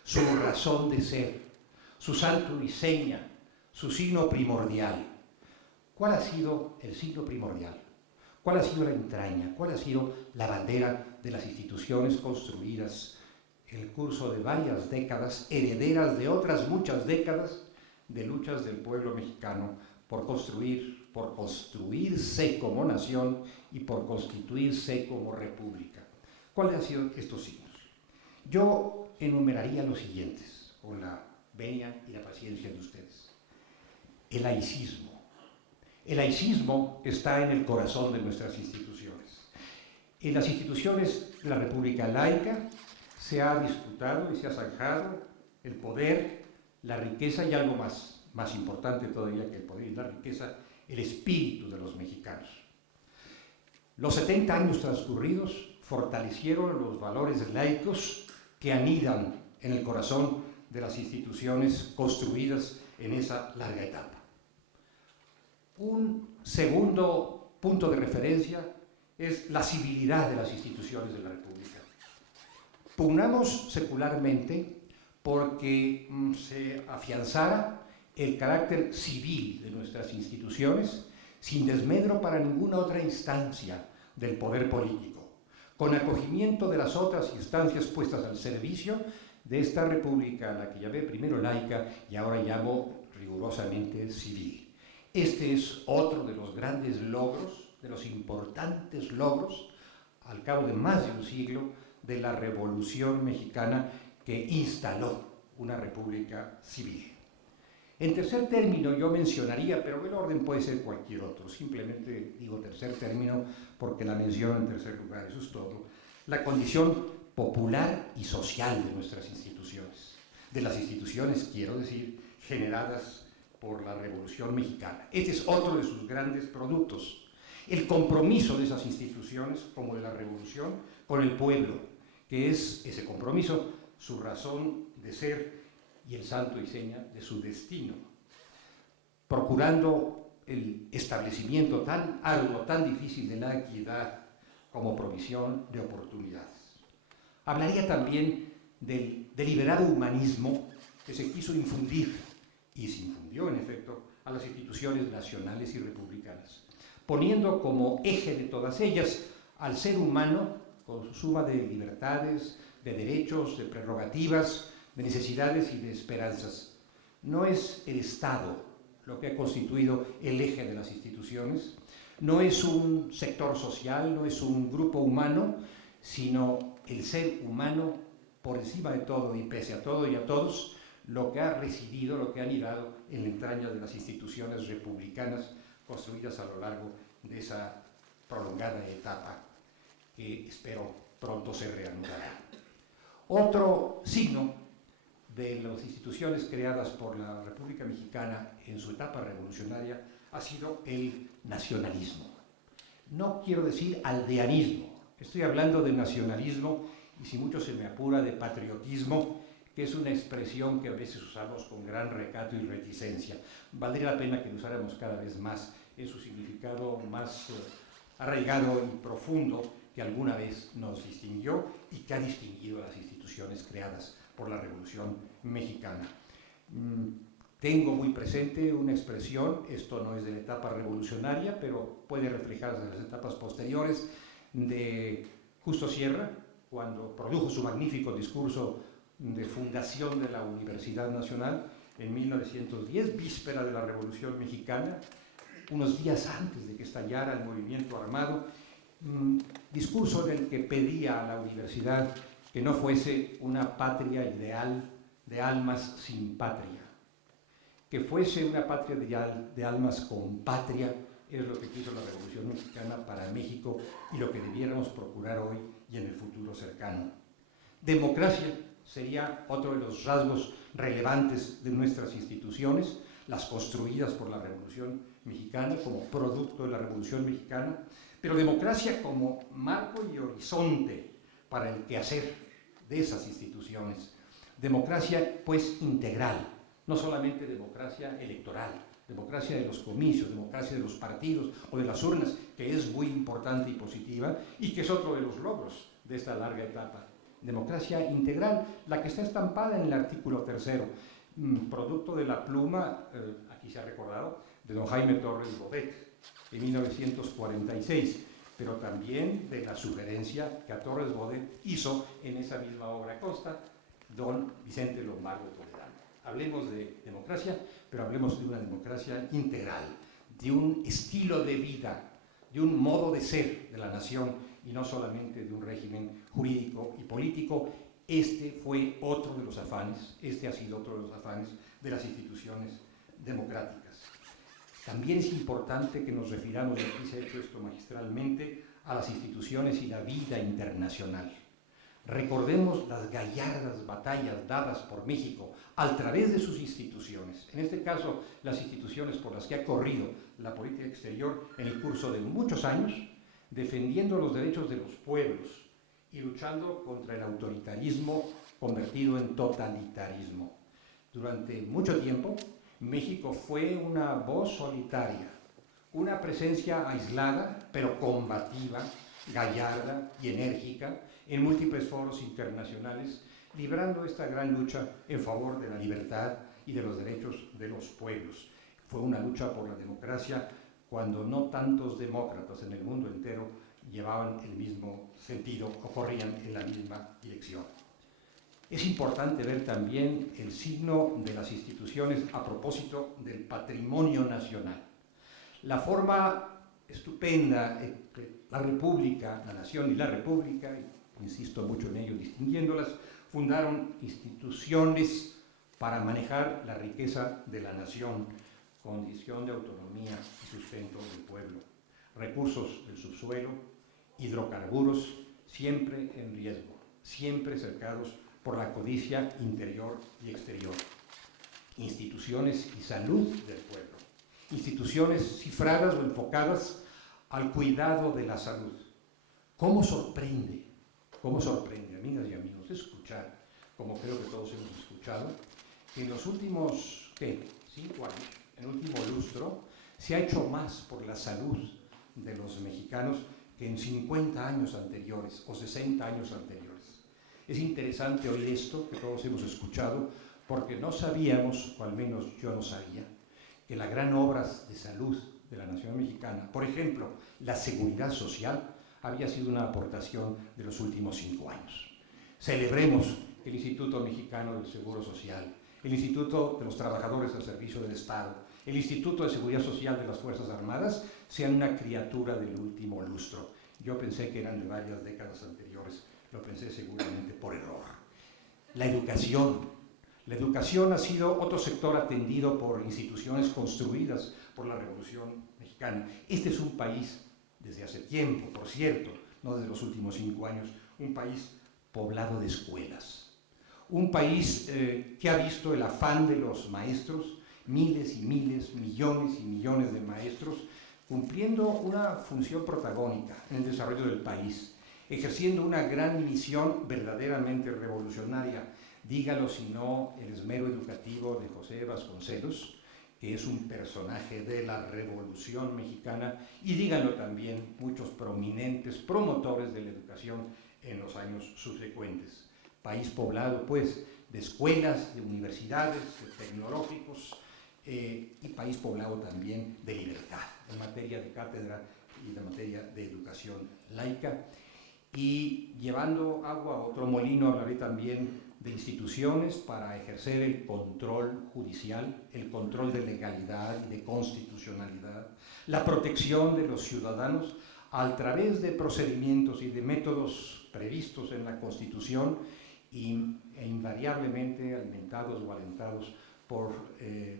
su razón de ser, su santo y seña, su signo primordial. ¿Cuál ha sido el signo primordial? ¿Cuál ha sido la entraña? ¿Cuál ha sido la bandera de las instituciones construidas en el curso de varias décadas, herederas de otras muchas décadas de luchas del pueblo mexicano por construirse como nación y por constituirse como república? ¿Cuáles han sido estos signos? Yo enumeraría los siguientes, con la venia y la paciencia de ustedes. El laicismo. El laicismo está en el corazón de nuestras instituciones. En las instituciones de la República laica se ha disputado y se ha zanjado el poder, la riqueza y algo más importante todavía que el poder y la riqueza, el espíritu de los mexicanos. Los 70 años transcurridos fortalecieron los valores laicos que anidan en el corazón de las instituciones construidas en esa larga etapa. Un segundo punto de referencia es la civilidad de las instituciones de la República. Pugnamos secularmente porque se afianzara el carácter civil de nuestras instituciones sin desmedro para ninguna otra instancia del poder político, con acogimiento de las otras instancias puestas al servicio de esta república a la que llamé primero laica y ahora llamo rigurosamente civil. Este es otro de los grandes logros, de los importantes logros, al cabo de más de un siglo, de la Revolución Mexicana que instaló una república civil. En tercer término yo mencionaría, pero el orden puede ser cualquier otro, simplemente digo tercer término porque la menciono en tercer lugar, eso es todo, la condición popular y social de nuestras instituciones, de las instituciones, quiero decir, generadas por la Revolución Mexicana. Este es otro de sus grandes productos, el compromiso de esas instituciones, como de la Revolución, con el pueblo, que es ese compromiso su razón de ser y el santo y seña de su destino, procurando el establecimiento tan arduo, tan difícil de la equidad como provisión de oportunidades. Hablaría también del deliberado humanismo que se quiso infundir, y se infundió en efecto, a las instituciones nacionales y republicanas, poniendo como eje de todas ellas al ser humano con su suma de libertades, de derechos, de prerrogativas, de necesidades y de esperanzas. No es el Estado lo que ha constituido el eje de las instituciones, no es un sector social, no es un grupo humano, sino el ser humano por encima de todo y pese a todo y a todos, lo que ha residido, lo que ha anidado en la entraña de las instituciones republicanas construidas a lo largo de esa prolongada etapa que espero pronto se reanudará. Otro signo de las instituciones creadas por la República Mexicana en su etapa revolucionaria ha sido el nacionalismo. No quiero decir aldeanismo, estoy hablando de nacionalismo y si mucho se me apura de patriotismo, que es una expresión que a veces usamos con gran recato y reticencia. Valdría la pena que lo usáramos cada vez más en su significado más arraigado y profundo que alguna vez nos distinguió y que ha distinguido a las instituciones creadas por la Revolución Mexicana. Tengo muy presente una expresión, esto no es de la etapa revolucionaria, pero puede reflejarse en las etapas posteriores, de Justo Sierra, cuando produjo su magnífico discurso de fundación de la Universidad Nacional en 1910, víspera de la Revolución Mexicana, unos días antes de que estallara el movimiento armado, discurso en el que pedía a la universidad que no fuese una patria ideal de almas sin patria, que fuese una patria ideal de almas con patria, es lo que quiso la Revolución Mexicana para México y lo que debiéramos procurar hoy y en el futuro cercano. Democracia sería otro de los rasgos relevantes de nuestras instituciones, las construidas por la Revolución Mexicana como producto de la Revolución Mexicana, pero democracia como marco y horizonte para el quehacer de esas instituciones. Democracia, pues, integral, no solamente democracia electoral, democracia de los comicios, democracia de los partidos o de las urnas, que es muy importante y positiva y que es otro de los logros de esta larga etapa. Democracia integral, la que está estampada en el artículo 3º, producto de la pluma, aquí se ha recordado, de don Jaime Torres Bodet, en 1946, pero también de la sugerencia que a Torres Bodet hizo en esa misma obra Costa, don Vicente Lombardo Toledano. Hablemos de democracia, pero hablemos de una democracia integral, de un estilo de vida, de un modo de ser de la nación y no solamente de un régimen jurídico y político. Este fue otro de los afanes, este ha sido otro de los afanes de las instituciones democráticas. También es importante que nos refiramos, y aquí se ha hecho esto magistralmente, a las instituciones y la vida internacional. Recordemos las gallardas batallas dadas por México a través de sus instituciones, en este caso las instituciones por las que ha corrido la política exterior en el curso de muchos años, defendiendo los derechos de los pueblos y luchando contra el autoritarismo convertido en totalitarismo. Durante mucho tiempo, México fue una voz solitaria, una presencia aislada, pero combativa, gallarda y enérgica en múltiples foros internacionales, librando esta gran lucha en favor de la libertad y de los derechos de los pueblos. Fue una lucha por la democracia cuando no tantos demócratas en el mundo entero llevaban el mismo sentido o corrían en la misma dirección. Es importante ver también el signo de las instituciones a propósito del patrimonio nacional. La forma estupenda entre la República, la Nación y la República, y insisto mucho en ello distinguiéndolas, fundaron instituciones para manejar la riqueza de la nación, condición de autonomía y sustento del pueblo, recursos del subsuelo, hidrocarburos, siempre en riesgo, siempre cercados por la codicia interior y exterior, instituciones y salud del pueblo, instituciones cifradas o enfocadas al cuidado de la salud. ¿Cómo sorprende, amigas y amigos, escuchar, como creo que todos hemos escuchado, que en los últimos 5 años, en el último lustro, se ha hecho más por la salud de los mexicanos que en 50 años anteriores o 60 años anteriores? Es interesante oír esto que todos hemos escuchado, porque no sabíamos, o al menos yo no sabía, que las gran obras de salud de la nación mexicana, por ejemplo, la seguridad social, había sido una aportación de los últimos 5 años. Celebremos el Instituto Mexicano del Seguro Social, el Instituto de los Trabajadores al Servicio del Estado, el Instituto de Seguridad Social de las Fuerzas Armadas, sean una criatura del último lustro. Yo pensé que eran de varias décadas anteriores, lo pensé seguramente por error. La educación ha sido otro sector atendido por instituciones construidas por la Revolución Mexicana. Este es un país, desde hace tiempo, por cierto, no desde los últimos 5 años, un país poblado de escuelas. Un país que ha visto el afán de los maestros, miles y miles, millones y millones de maestros, cumpliendo una función protagónica en el desarrollo del país, ejerciendo una gran misión verdaderamente revolucionaria. Dígalo si no el esmero educativo de José Vasconcelos, que es un personaje de la Revolución Mexicana, y díganlo también muchos prominentes promotores de la educación en los años subsecuentes. País poblado, pues, de escuelas, de universidades, de tecnológicos, y país poblado también de libertad, en materia de cátedra y en materia de educación laica. Y llevando agua a otro molino, hablaré también de instituciones para ejercer el control judicial, el control de legalidad y de constitucionalidad, la protección de los ciudadanos a través de procedimientos y de métodos previstos en la Constitución e invariablemente alimentados o alentados por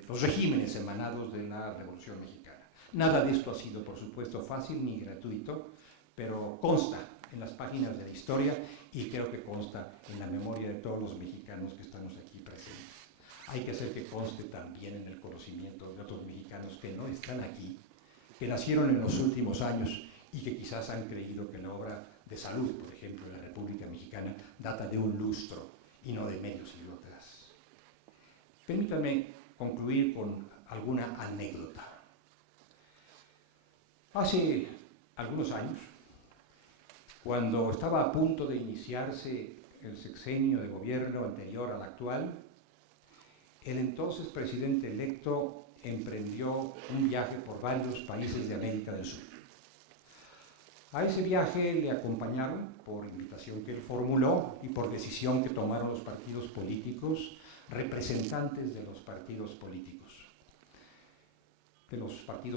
los regímenes emanados de la Revolución Mexicana. Nada de esto ha sido, por supuesto, fácil ni gratuito, pero consta en las páginas de la historia y creo que consta en la memoria de todos los mexicanos que estamos aquí presentes. Hay que hacer que conste también en el conocimiento de otros mexicanos que no están aquí, que nacieron en los últimos años y que quizás han creído que la obra de salud, por ejemplo, en la República Mexicana, data de un lustro y no de medio siglo atrás. Permítanme concluir con alguna anécdota. Hace algunos años, cuando estaba a punto de iniciarse el sexenio de gobierno anterior al actual, el entonces presidente electo emprendió un viaje por varios países de América del Sur. A ese viaje le acompañaron, por invitación que él formuló y por decisión que tomaron los partidos políticos, representantes de los partidos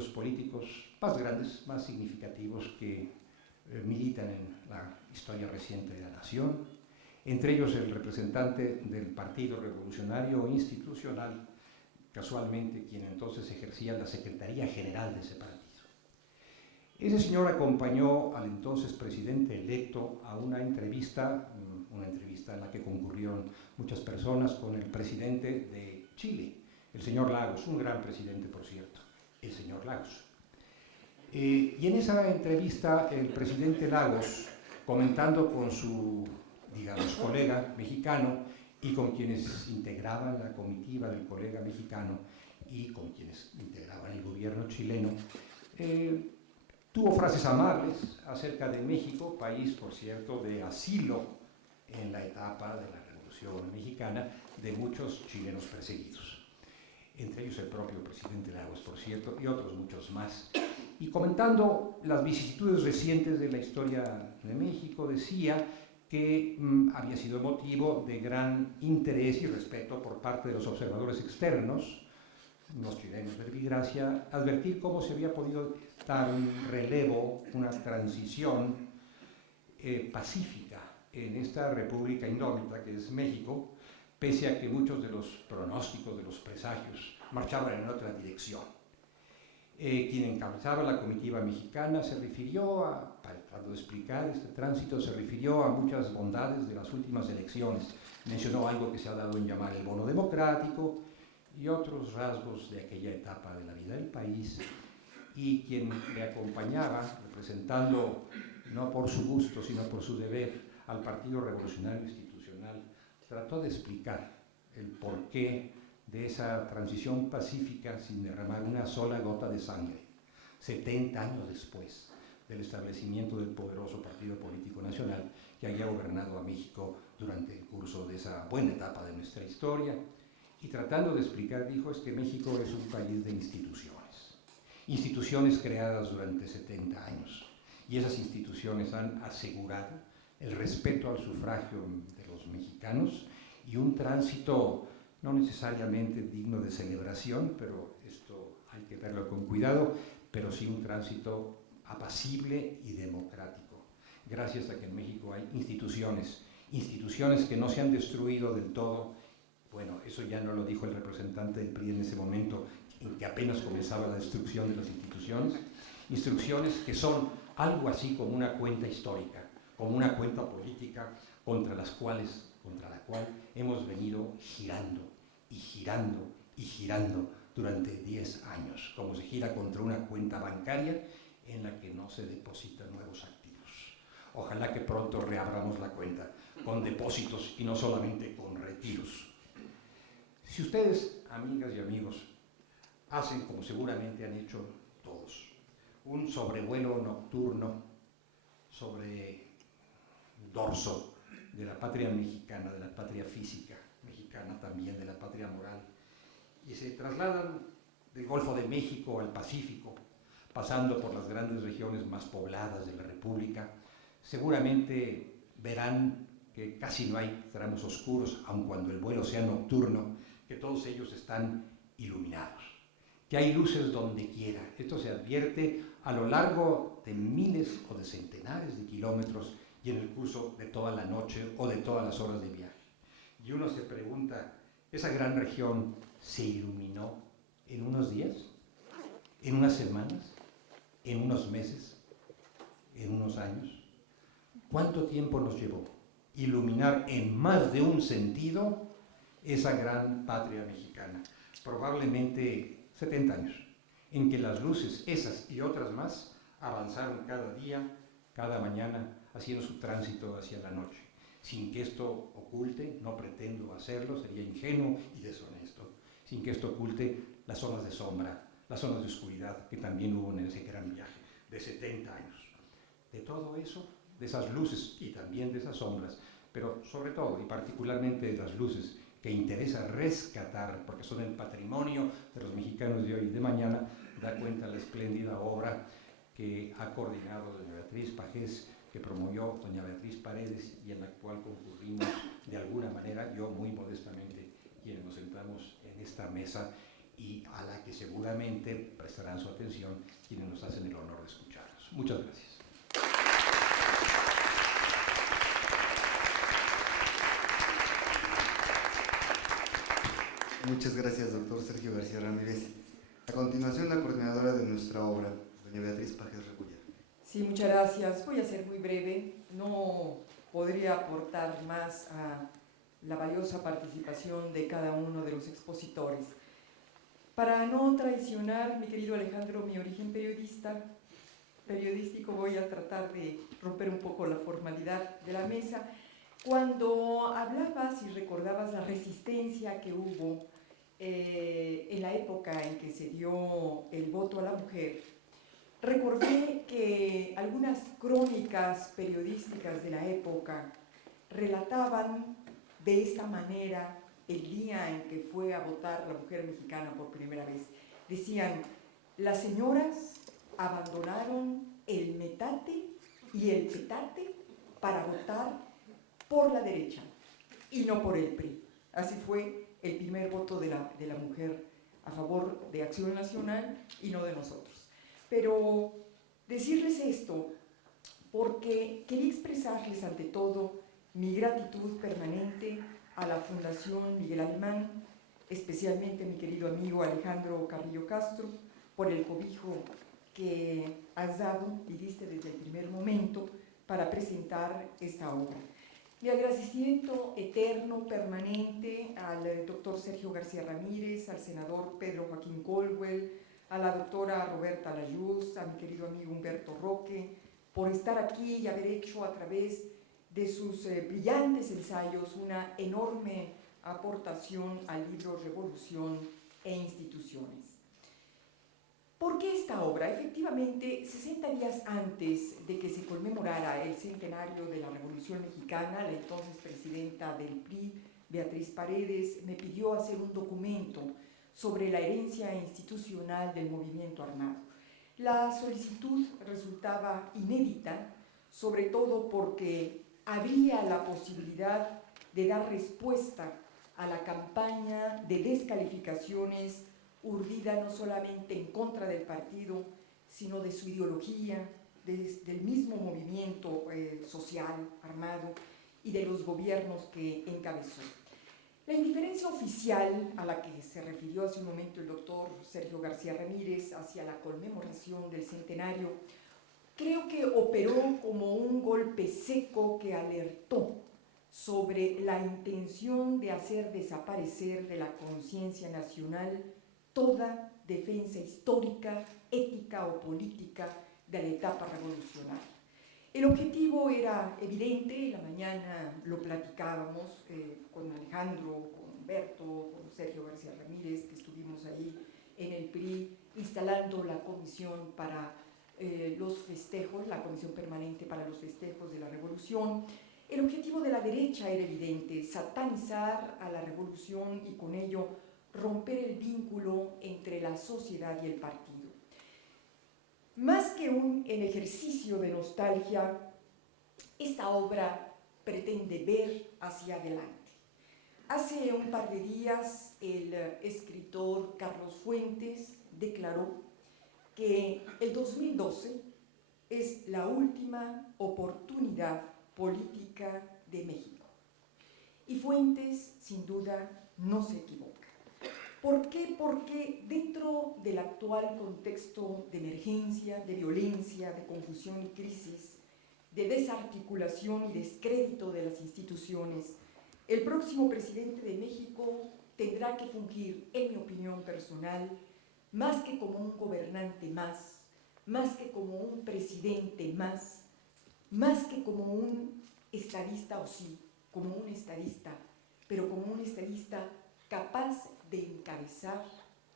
políticos más grandes, más significativos que militan en la historia reciente de la nación, entre ellos el representante del Partido Revolucionario Institucional, casualmente quien entonces ejercía la Secretaría General de ese partido. Ese señor acompañó al entonces presidente electo a una entrevista en la que concurrieron muchas personas con el presidente de Chile, el señor Lagos, un gran presidente, por cierto, el señor Lagos. Y en esa entrevista el presidente Lagos, comentando con su, digamos, colega mexicano y con quienes integraban la comitiva del colega mexicano y con quienes integraban el gobierno chileno, tuvo frases amables acerca de México, país, por cierto, de asilo en la etapa de la Revolución Mexicana de muchos chilenos perseguidos, entre ellos el propio presidente Lagos, por cierto, y otros muchos más. Y comentando las vicisitudes recientes de la historia de México, decía que había sido motivo de gran interés y respeto por parte de los observadores externos, los chilenos de Verbigracia, advertir cómo se había podido dar un relevo, una transición pacífica en esta república indómita que es México, pese a que muchos de los pronósticos marchaban en otra dirección. Quien encabezaba la comitiva mexicana se refirió tratando de explicar este tránsito, se refirió a muchas bondades de las últimas elecciones. Mencionó algo que se ha dado en llamar el bono democrático y otros rasgos de aquella etapa de la vida del país. Y quien le acompañaba, representando no por su gusto, sino por su deber, al Partido Revolucionario Institucional, trató de explicar el porqué de esa transición pacífica sin derramar una sola gota de sangre, 70 años después del establecimiento del poderoso Partido Político Nacional que había gobernado a México durante el curso de esa buena etapa de nuestra historia. Y tratando de explicar, dijo, es que México es un país de instituciones creadas durante 70 años, y esas instituciones han asegurado el respeto al sufragio de los mexicanos y un tránsito no necesariamente digno de celebración, pero esto hay que verlo con cuidado, pero sí un tránsito apacible y democrático, gracias a que en México hay instituciones que no se han destruido del todo. Bueno, eso ya no lo dijo el representante del PRI en ese momento, en que apenas comenzaba la destrucción de las instituciones que son algo así como una cuenta histórica, como una cuenta política contra la cual hemos venido girando y girando y girando durante 10 años, como se gira contra una cuenta bancaria en la que no se depositan nuevos activos. Ojalá que pronto reabramos la cuenta con depósitos y no solamente con retiros. Si ustedes, amigas y amigos, hacen, como seguramente han hecho todos, un sobrevuelo nocturno sobre el dorso de la patria mexicana, de la patria física mexicana, también de la patria moral, y se trasladan del Golfo de México al Pacífico, pasando por las grandes regiones más pobladas de la República, seguramente verán que casi no hay tramos oscuros, aun cuando el vuelo sea nocturno, que todos ellos están iluminados, que hay luces donde quiera. Esto se advierte a lo largo de miles o de centenares de kilómetros y en el curso de toda la noche o de todas las horas de viaje. Y uno se pregunta, ¿esa gran región se iluminó en unos días? ¿En unas semanas? ¿En unos meses? ¿En unos años? ¿Cuánto tiempo nos llevó iluminar en más de un sentido esa gran patria mexicana? Probablemente 70 años, en que las luces, esas y otras más, avanzaron cada día, cada mañana, haciendo su tránsito hacia la noche, sin que esto oculte, no pretendo hacerlo, sería ingenuo y deshonesto, sin que esto oculte las zonas de sombra, las zonas de oscuridad que también hubo en ese gran viaje de 70 años. De todo eso, de esas luces y también de esas sombras, pero sobre todo y particularmente de las luces que interesa rescatar, porque son el patrimonio de los mexicanos de hoy y de mañana, da cuenta la espléndida obra que ha coordinado doña Beatriz Pajés, que promovió doña Beatriz Paredes y en la cual concurrimos de alguna manera, yo muy modestamente, quienes nos sentamos en esta mesa y a la que seguramente prestarán su atención quienes nos hacen el honor de escucharnos. Muchas gracias. Muchas gracias, doctor Sergio García Ramírez. A continuación, la coordinadora de nuestra obra, doña Beatriz Pajés Rebollar. Sí, muchas gracias. Voy a ser muy breve. No podría aportar más a la valiosa participación de cada uno de los expositores. Para no traicionar, mi querido Alejandro, mi origen periodístico, voy a tratar de romper un poco la formalidad de la mesa. Cuando hablabas y recordabas la resistencia que hubo en la época en que se dio el voto a la mujer, recordé que algunas crónicas periodísticas de la época relataban de esta manera el día en que fue a votar la mujer mexicana por primera vez. Decían, las señoras abandonaron el metate y el petate para votar por la derecha y no por el PRI. Así fue el primer voto de la mujer a favor de Acción Nacional y no de nosotros. Pero decirles esto porque quería expresarles ante todo mi gratitud permanente a la Fundación Miguel Alemán, especialmente mi querido amigo Alejandro Carrillo Castro, por el cobijo que has dado y diste desde el primer momento para presentar esta obra. Mi agradecimiento eterno, permanente, al doctor Sergio García Ramírez, al senador Pedro Joaquín Colwell, a la doctora Roberta Layuz, a mi querido amigo Humberto Roque, por estar aquí y haber hecho a través de sus brillantes ensayos una enorme aportación al libro Revolución e Instituciones. ¿Por qué esta obra? Efectivamente, 60 días antes de que se conmemorara el centenario de la Revolución Mexicana, la entonces presidenta del PRI, Beatriz Paredes, me pidió hacer un documento sobre la herencia institucional del movimiento armado. La solicitud resultaba inédita, sobre todo porque habría la posibilidad de dar respuesta a la campaña de descalificaciones urdida no solamente en contra del partido, sino de su ideología, del mismo movimiento social armado y de los gobiernos que encabezó. La indiferencia oficial a la que se refirió hace un momento el doctor Sergio García Ramírez hacia la conmemoración del centenario, creo que operó como un golpe seco que alertó sobre la intención de hacer desaparecer de la conciencia nacional toda defensa histórica, ética o política de la etapa revolucionaria. El objetivo era evidente, en la mañana lo platicábamos con Alejandro, con Humberto, con Sergio García Ramírez, que estuvimos ahí en el PRI, instalando la comisión para los festejos, la comisión permanente para los festejos de la revolución. El objetivo de la derecha era evidente, satanizar a la revolución y con ello romper el vínculo entre la sociedad y el partido. Más que un ejercicio de nostalgia, esta obra pretende ver hacia adelante. Hace un par de días el escritor Carlos Fuentes declaró que el 2012 es la última oportunidad política de México. Y Fuentes, sin duda, no se equivoca. ¿Por qué? Porque dentro del actual contexto de emergencia, de violencia, de confusión y crisis, de desarticulación y descrédito de las instituciones, el próximo presidente de México tendrá que fungir, en mi opinión personal, más que como un gobernante más que como un presidente más que como un estadista, o sí, como un estadista, pero como un estadista capaz de encabezar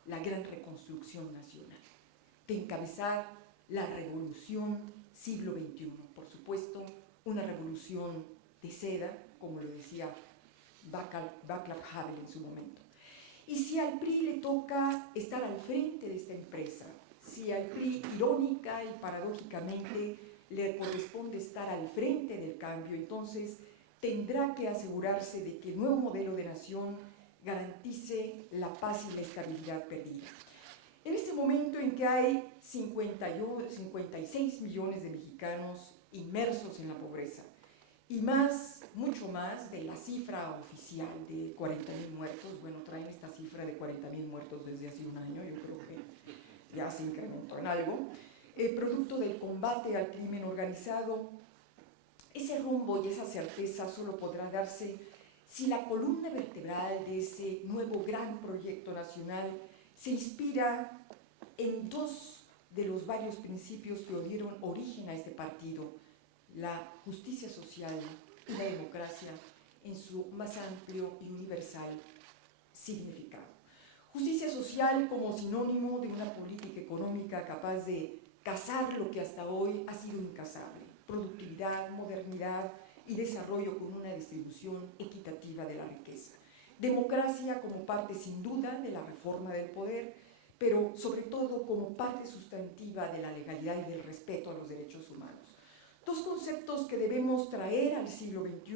la gran reconstrucción nacional, de encabezar la revolución siglo XXI, por supuesto, una revolución de seda, como lo decía Václav Havel en su momento. Y si al PRI le toca estar al frente de esta empresa, si al PRI irónica y paradójicamente le corresponde estar al frente del cambio, entonces tendrá que asegurarse de que el nuevo modelo de nación garantice la paz y la estabilidad perdida. En este momento en que hay 56 millones de mexicanos inmersos en la pobreza y mucho más de la cifra oficial de 40,000 muertos, bueno, traen esta cifra de 40,000 muertos desde hace un año, yo creo que ya se incrementó en algo, producto del combate al crimen organizado. Ese rumbo y esa certeza solo podrá darse si la columna vertebral de ese nuevo gran proyecto nacional se inspira en dos de los varios principios que dieron origen a este partido: la justicia social y la democracia en su más amplio y universal significado. Justicia social como sinónimo de una política económica capaz de cazar lo que hasta hoy ha sido incazable: productividad, modernidad y desarrollo con una distribución equitativa de la riqueza. Democracia como parte sin duda de la reforma del poder, pero sobre todo como parte sustantiva de la legalidad y del respeto a los derechos humanos. Dos conceptos que debemos traer al siglo XXI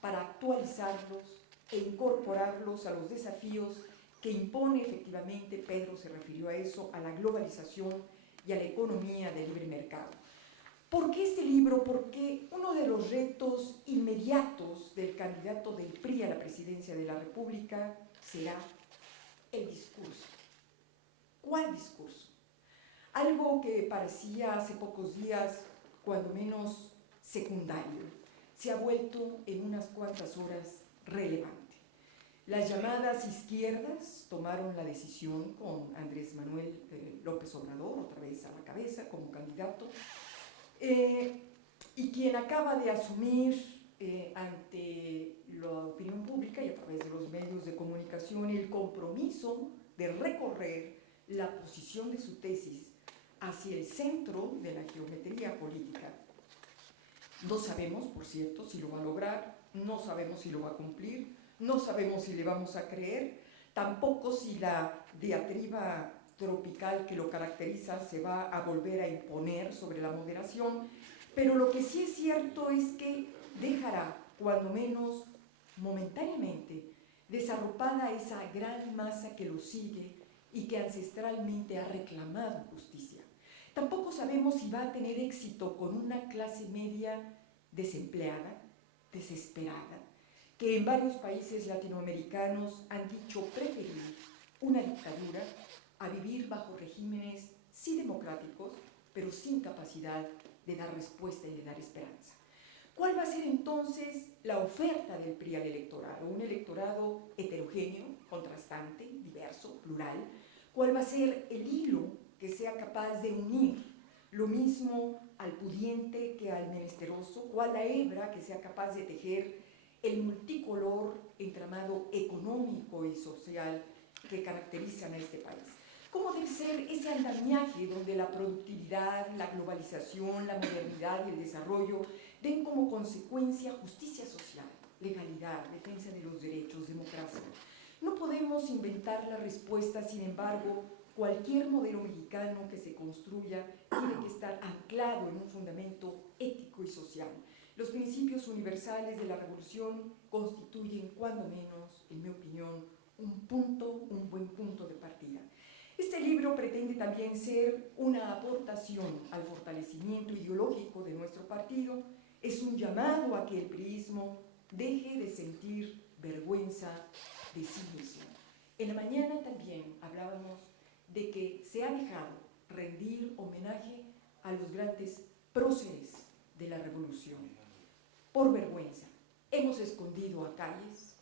para actualizarlos e incorporarlos a los desafíos que impone efectivamente, Pedro se refirió a eso, a la globalización y a la economía de libre mercado. ¿Por qué este libro? Porque uno de los retos inmediatos del candidato del PRI a la presidencia de la República será el discurso. ¿Cuál discurso? Algo que parecía hace pocos días, cuando menos secundario, se ha vuelto en unas cuantas horas relevante. Las llamadas izquierdas tomaron la decisión con Andrés Manuel López Obrador, otra vez a la cabeza como candidato, y quien acaba de asumir ante la opinión pública y a través de los medios de comunicación el compromiso de recorrer la posición de su tesis hacia el centro de la geometría política. No sabemos, por cierto, si lo va a lograr, no sabemos si lo va a cumplir, no sabemos si le vamos a creer, tampoco si la diatriba tropical que lo caracteriza se va a volver a imponer sobre la moderación, pero lo que sí es cierto es que dejará, cuando menos momentáneamente, desarropada esa gran masa que lo sigue y que ancestralmente ha reclamado justicia. Tampoco sabemos si va a tener éxito con una clase media desempleada, desesperada, que en varios países latinoamericanos han dicho preferir una dictadura a vivir bajo regímenes sí democráticos, pero sin capacidad de dar respuesta y de dar esperanza. ¿Cuál va a ser entonces la oferta del PRI al electorado? Un electorado heterogéneo, contrastante, diverso, plural. ¿Cuál va a ser el hilo que sea capaz de unir lo mismo al pudiente que al menesteroso? ¿Cuál la hebra que sea capaz de tejer el multicolor entramado económico y social que caracterizan a este país? ¿Cómo debe ser ese andamiaje donde la productividad, la globalización, la modernidad y el desarrollo den como consecuencia justicia social, legalidad, defensa de los derechos, democracia? No podemos inventar la respuesta, sin embargo, cualquier modelo mexicano que se construya tiene que estar anclado en un fundamento ético y social. Los principios universales de la revolución constituyen, cuando menos, en mi opinión, un buen punto de partida. Este libro pretende también ser una aportación al fortalecimiento ideológico de nuestro partido. Es un llamado a que el priismo deje de sentir vergüenza de sí mismo. En la mañana también hablábamos de que se ha dejado rendir homenaje a los grandes próceres de la revolución. Por vergüenza, hemos escondido a Calles,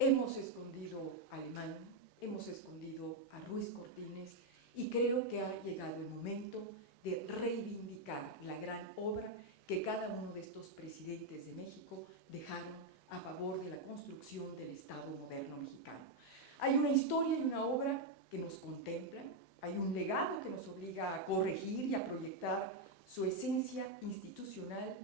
hemos escondido a Alemán, hemos escondido a Ruiz Cortines, y creo que ha llegado el momento de reivindicar la gran obra que cada uno de estos presidentes de México dejaron a favor de la construcción del Estado moderno mexicano. Hay una historia y una obra que nos contemplan, hay un legado que nos obliga a corregir y a proyectar su esencia institucional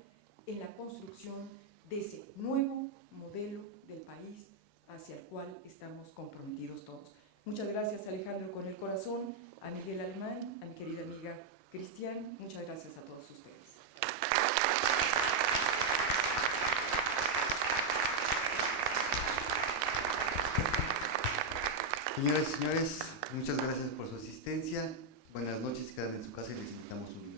en la construcción de ese nuevo modelo del país hacia el cual estamos comprometidos todos. Muchas gracias, Alejandro, con el corazón, a Miguel Alemán, a mi querida amiga Cristian, muchas gracias a todos ustedes. Señoras y señores, muchas gracias por su asistencia. Buenas noches, quedan en su casa y les invitamos un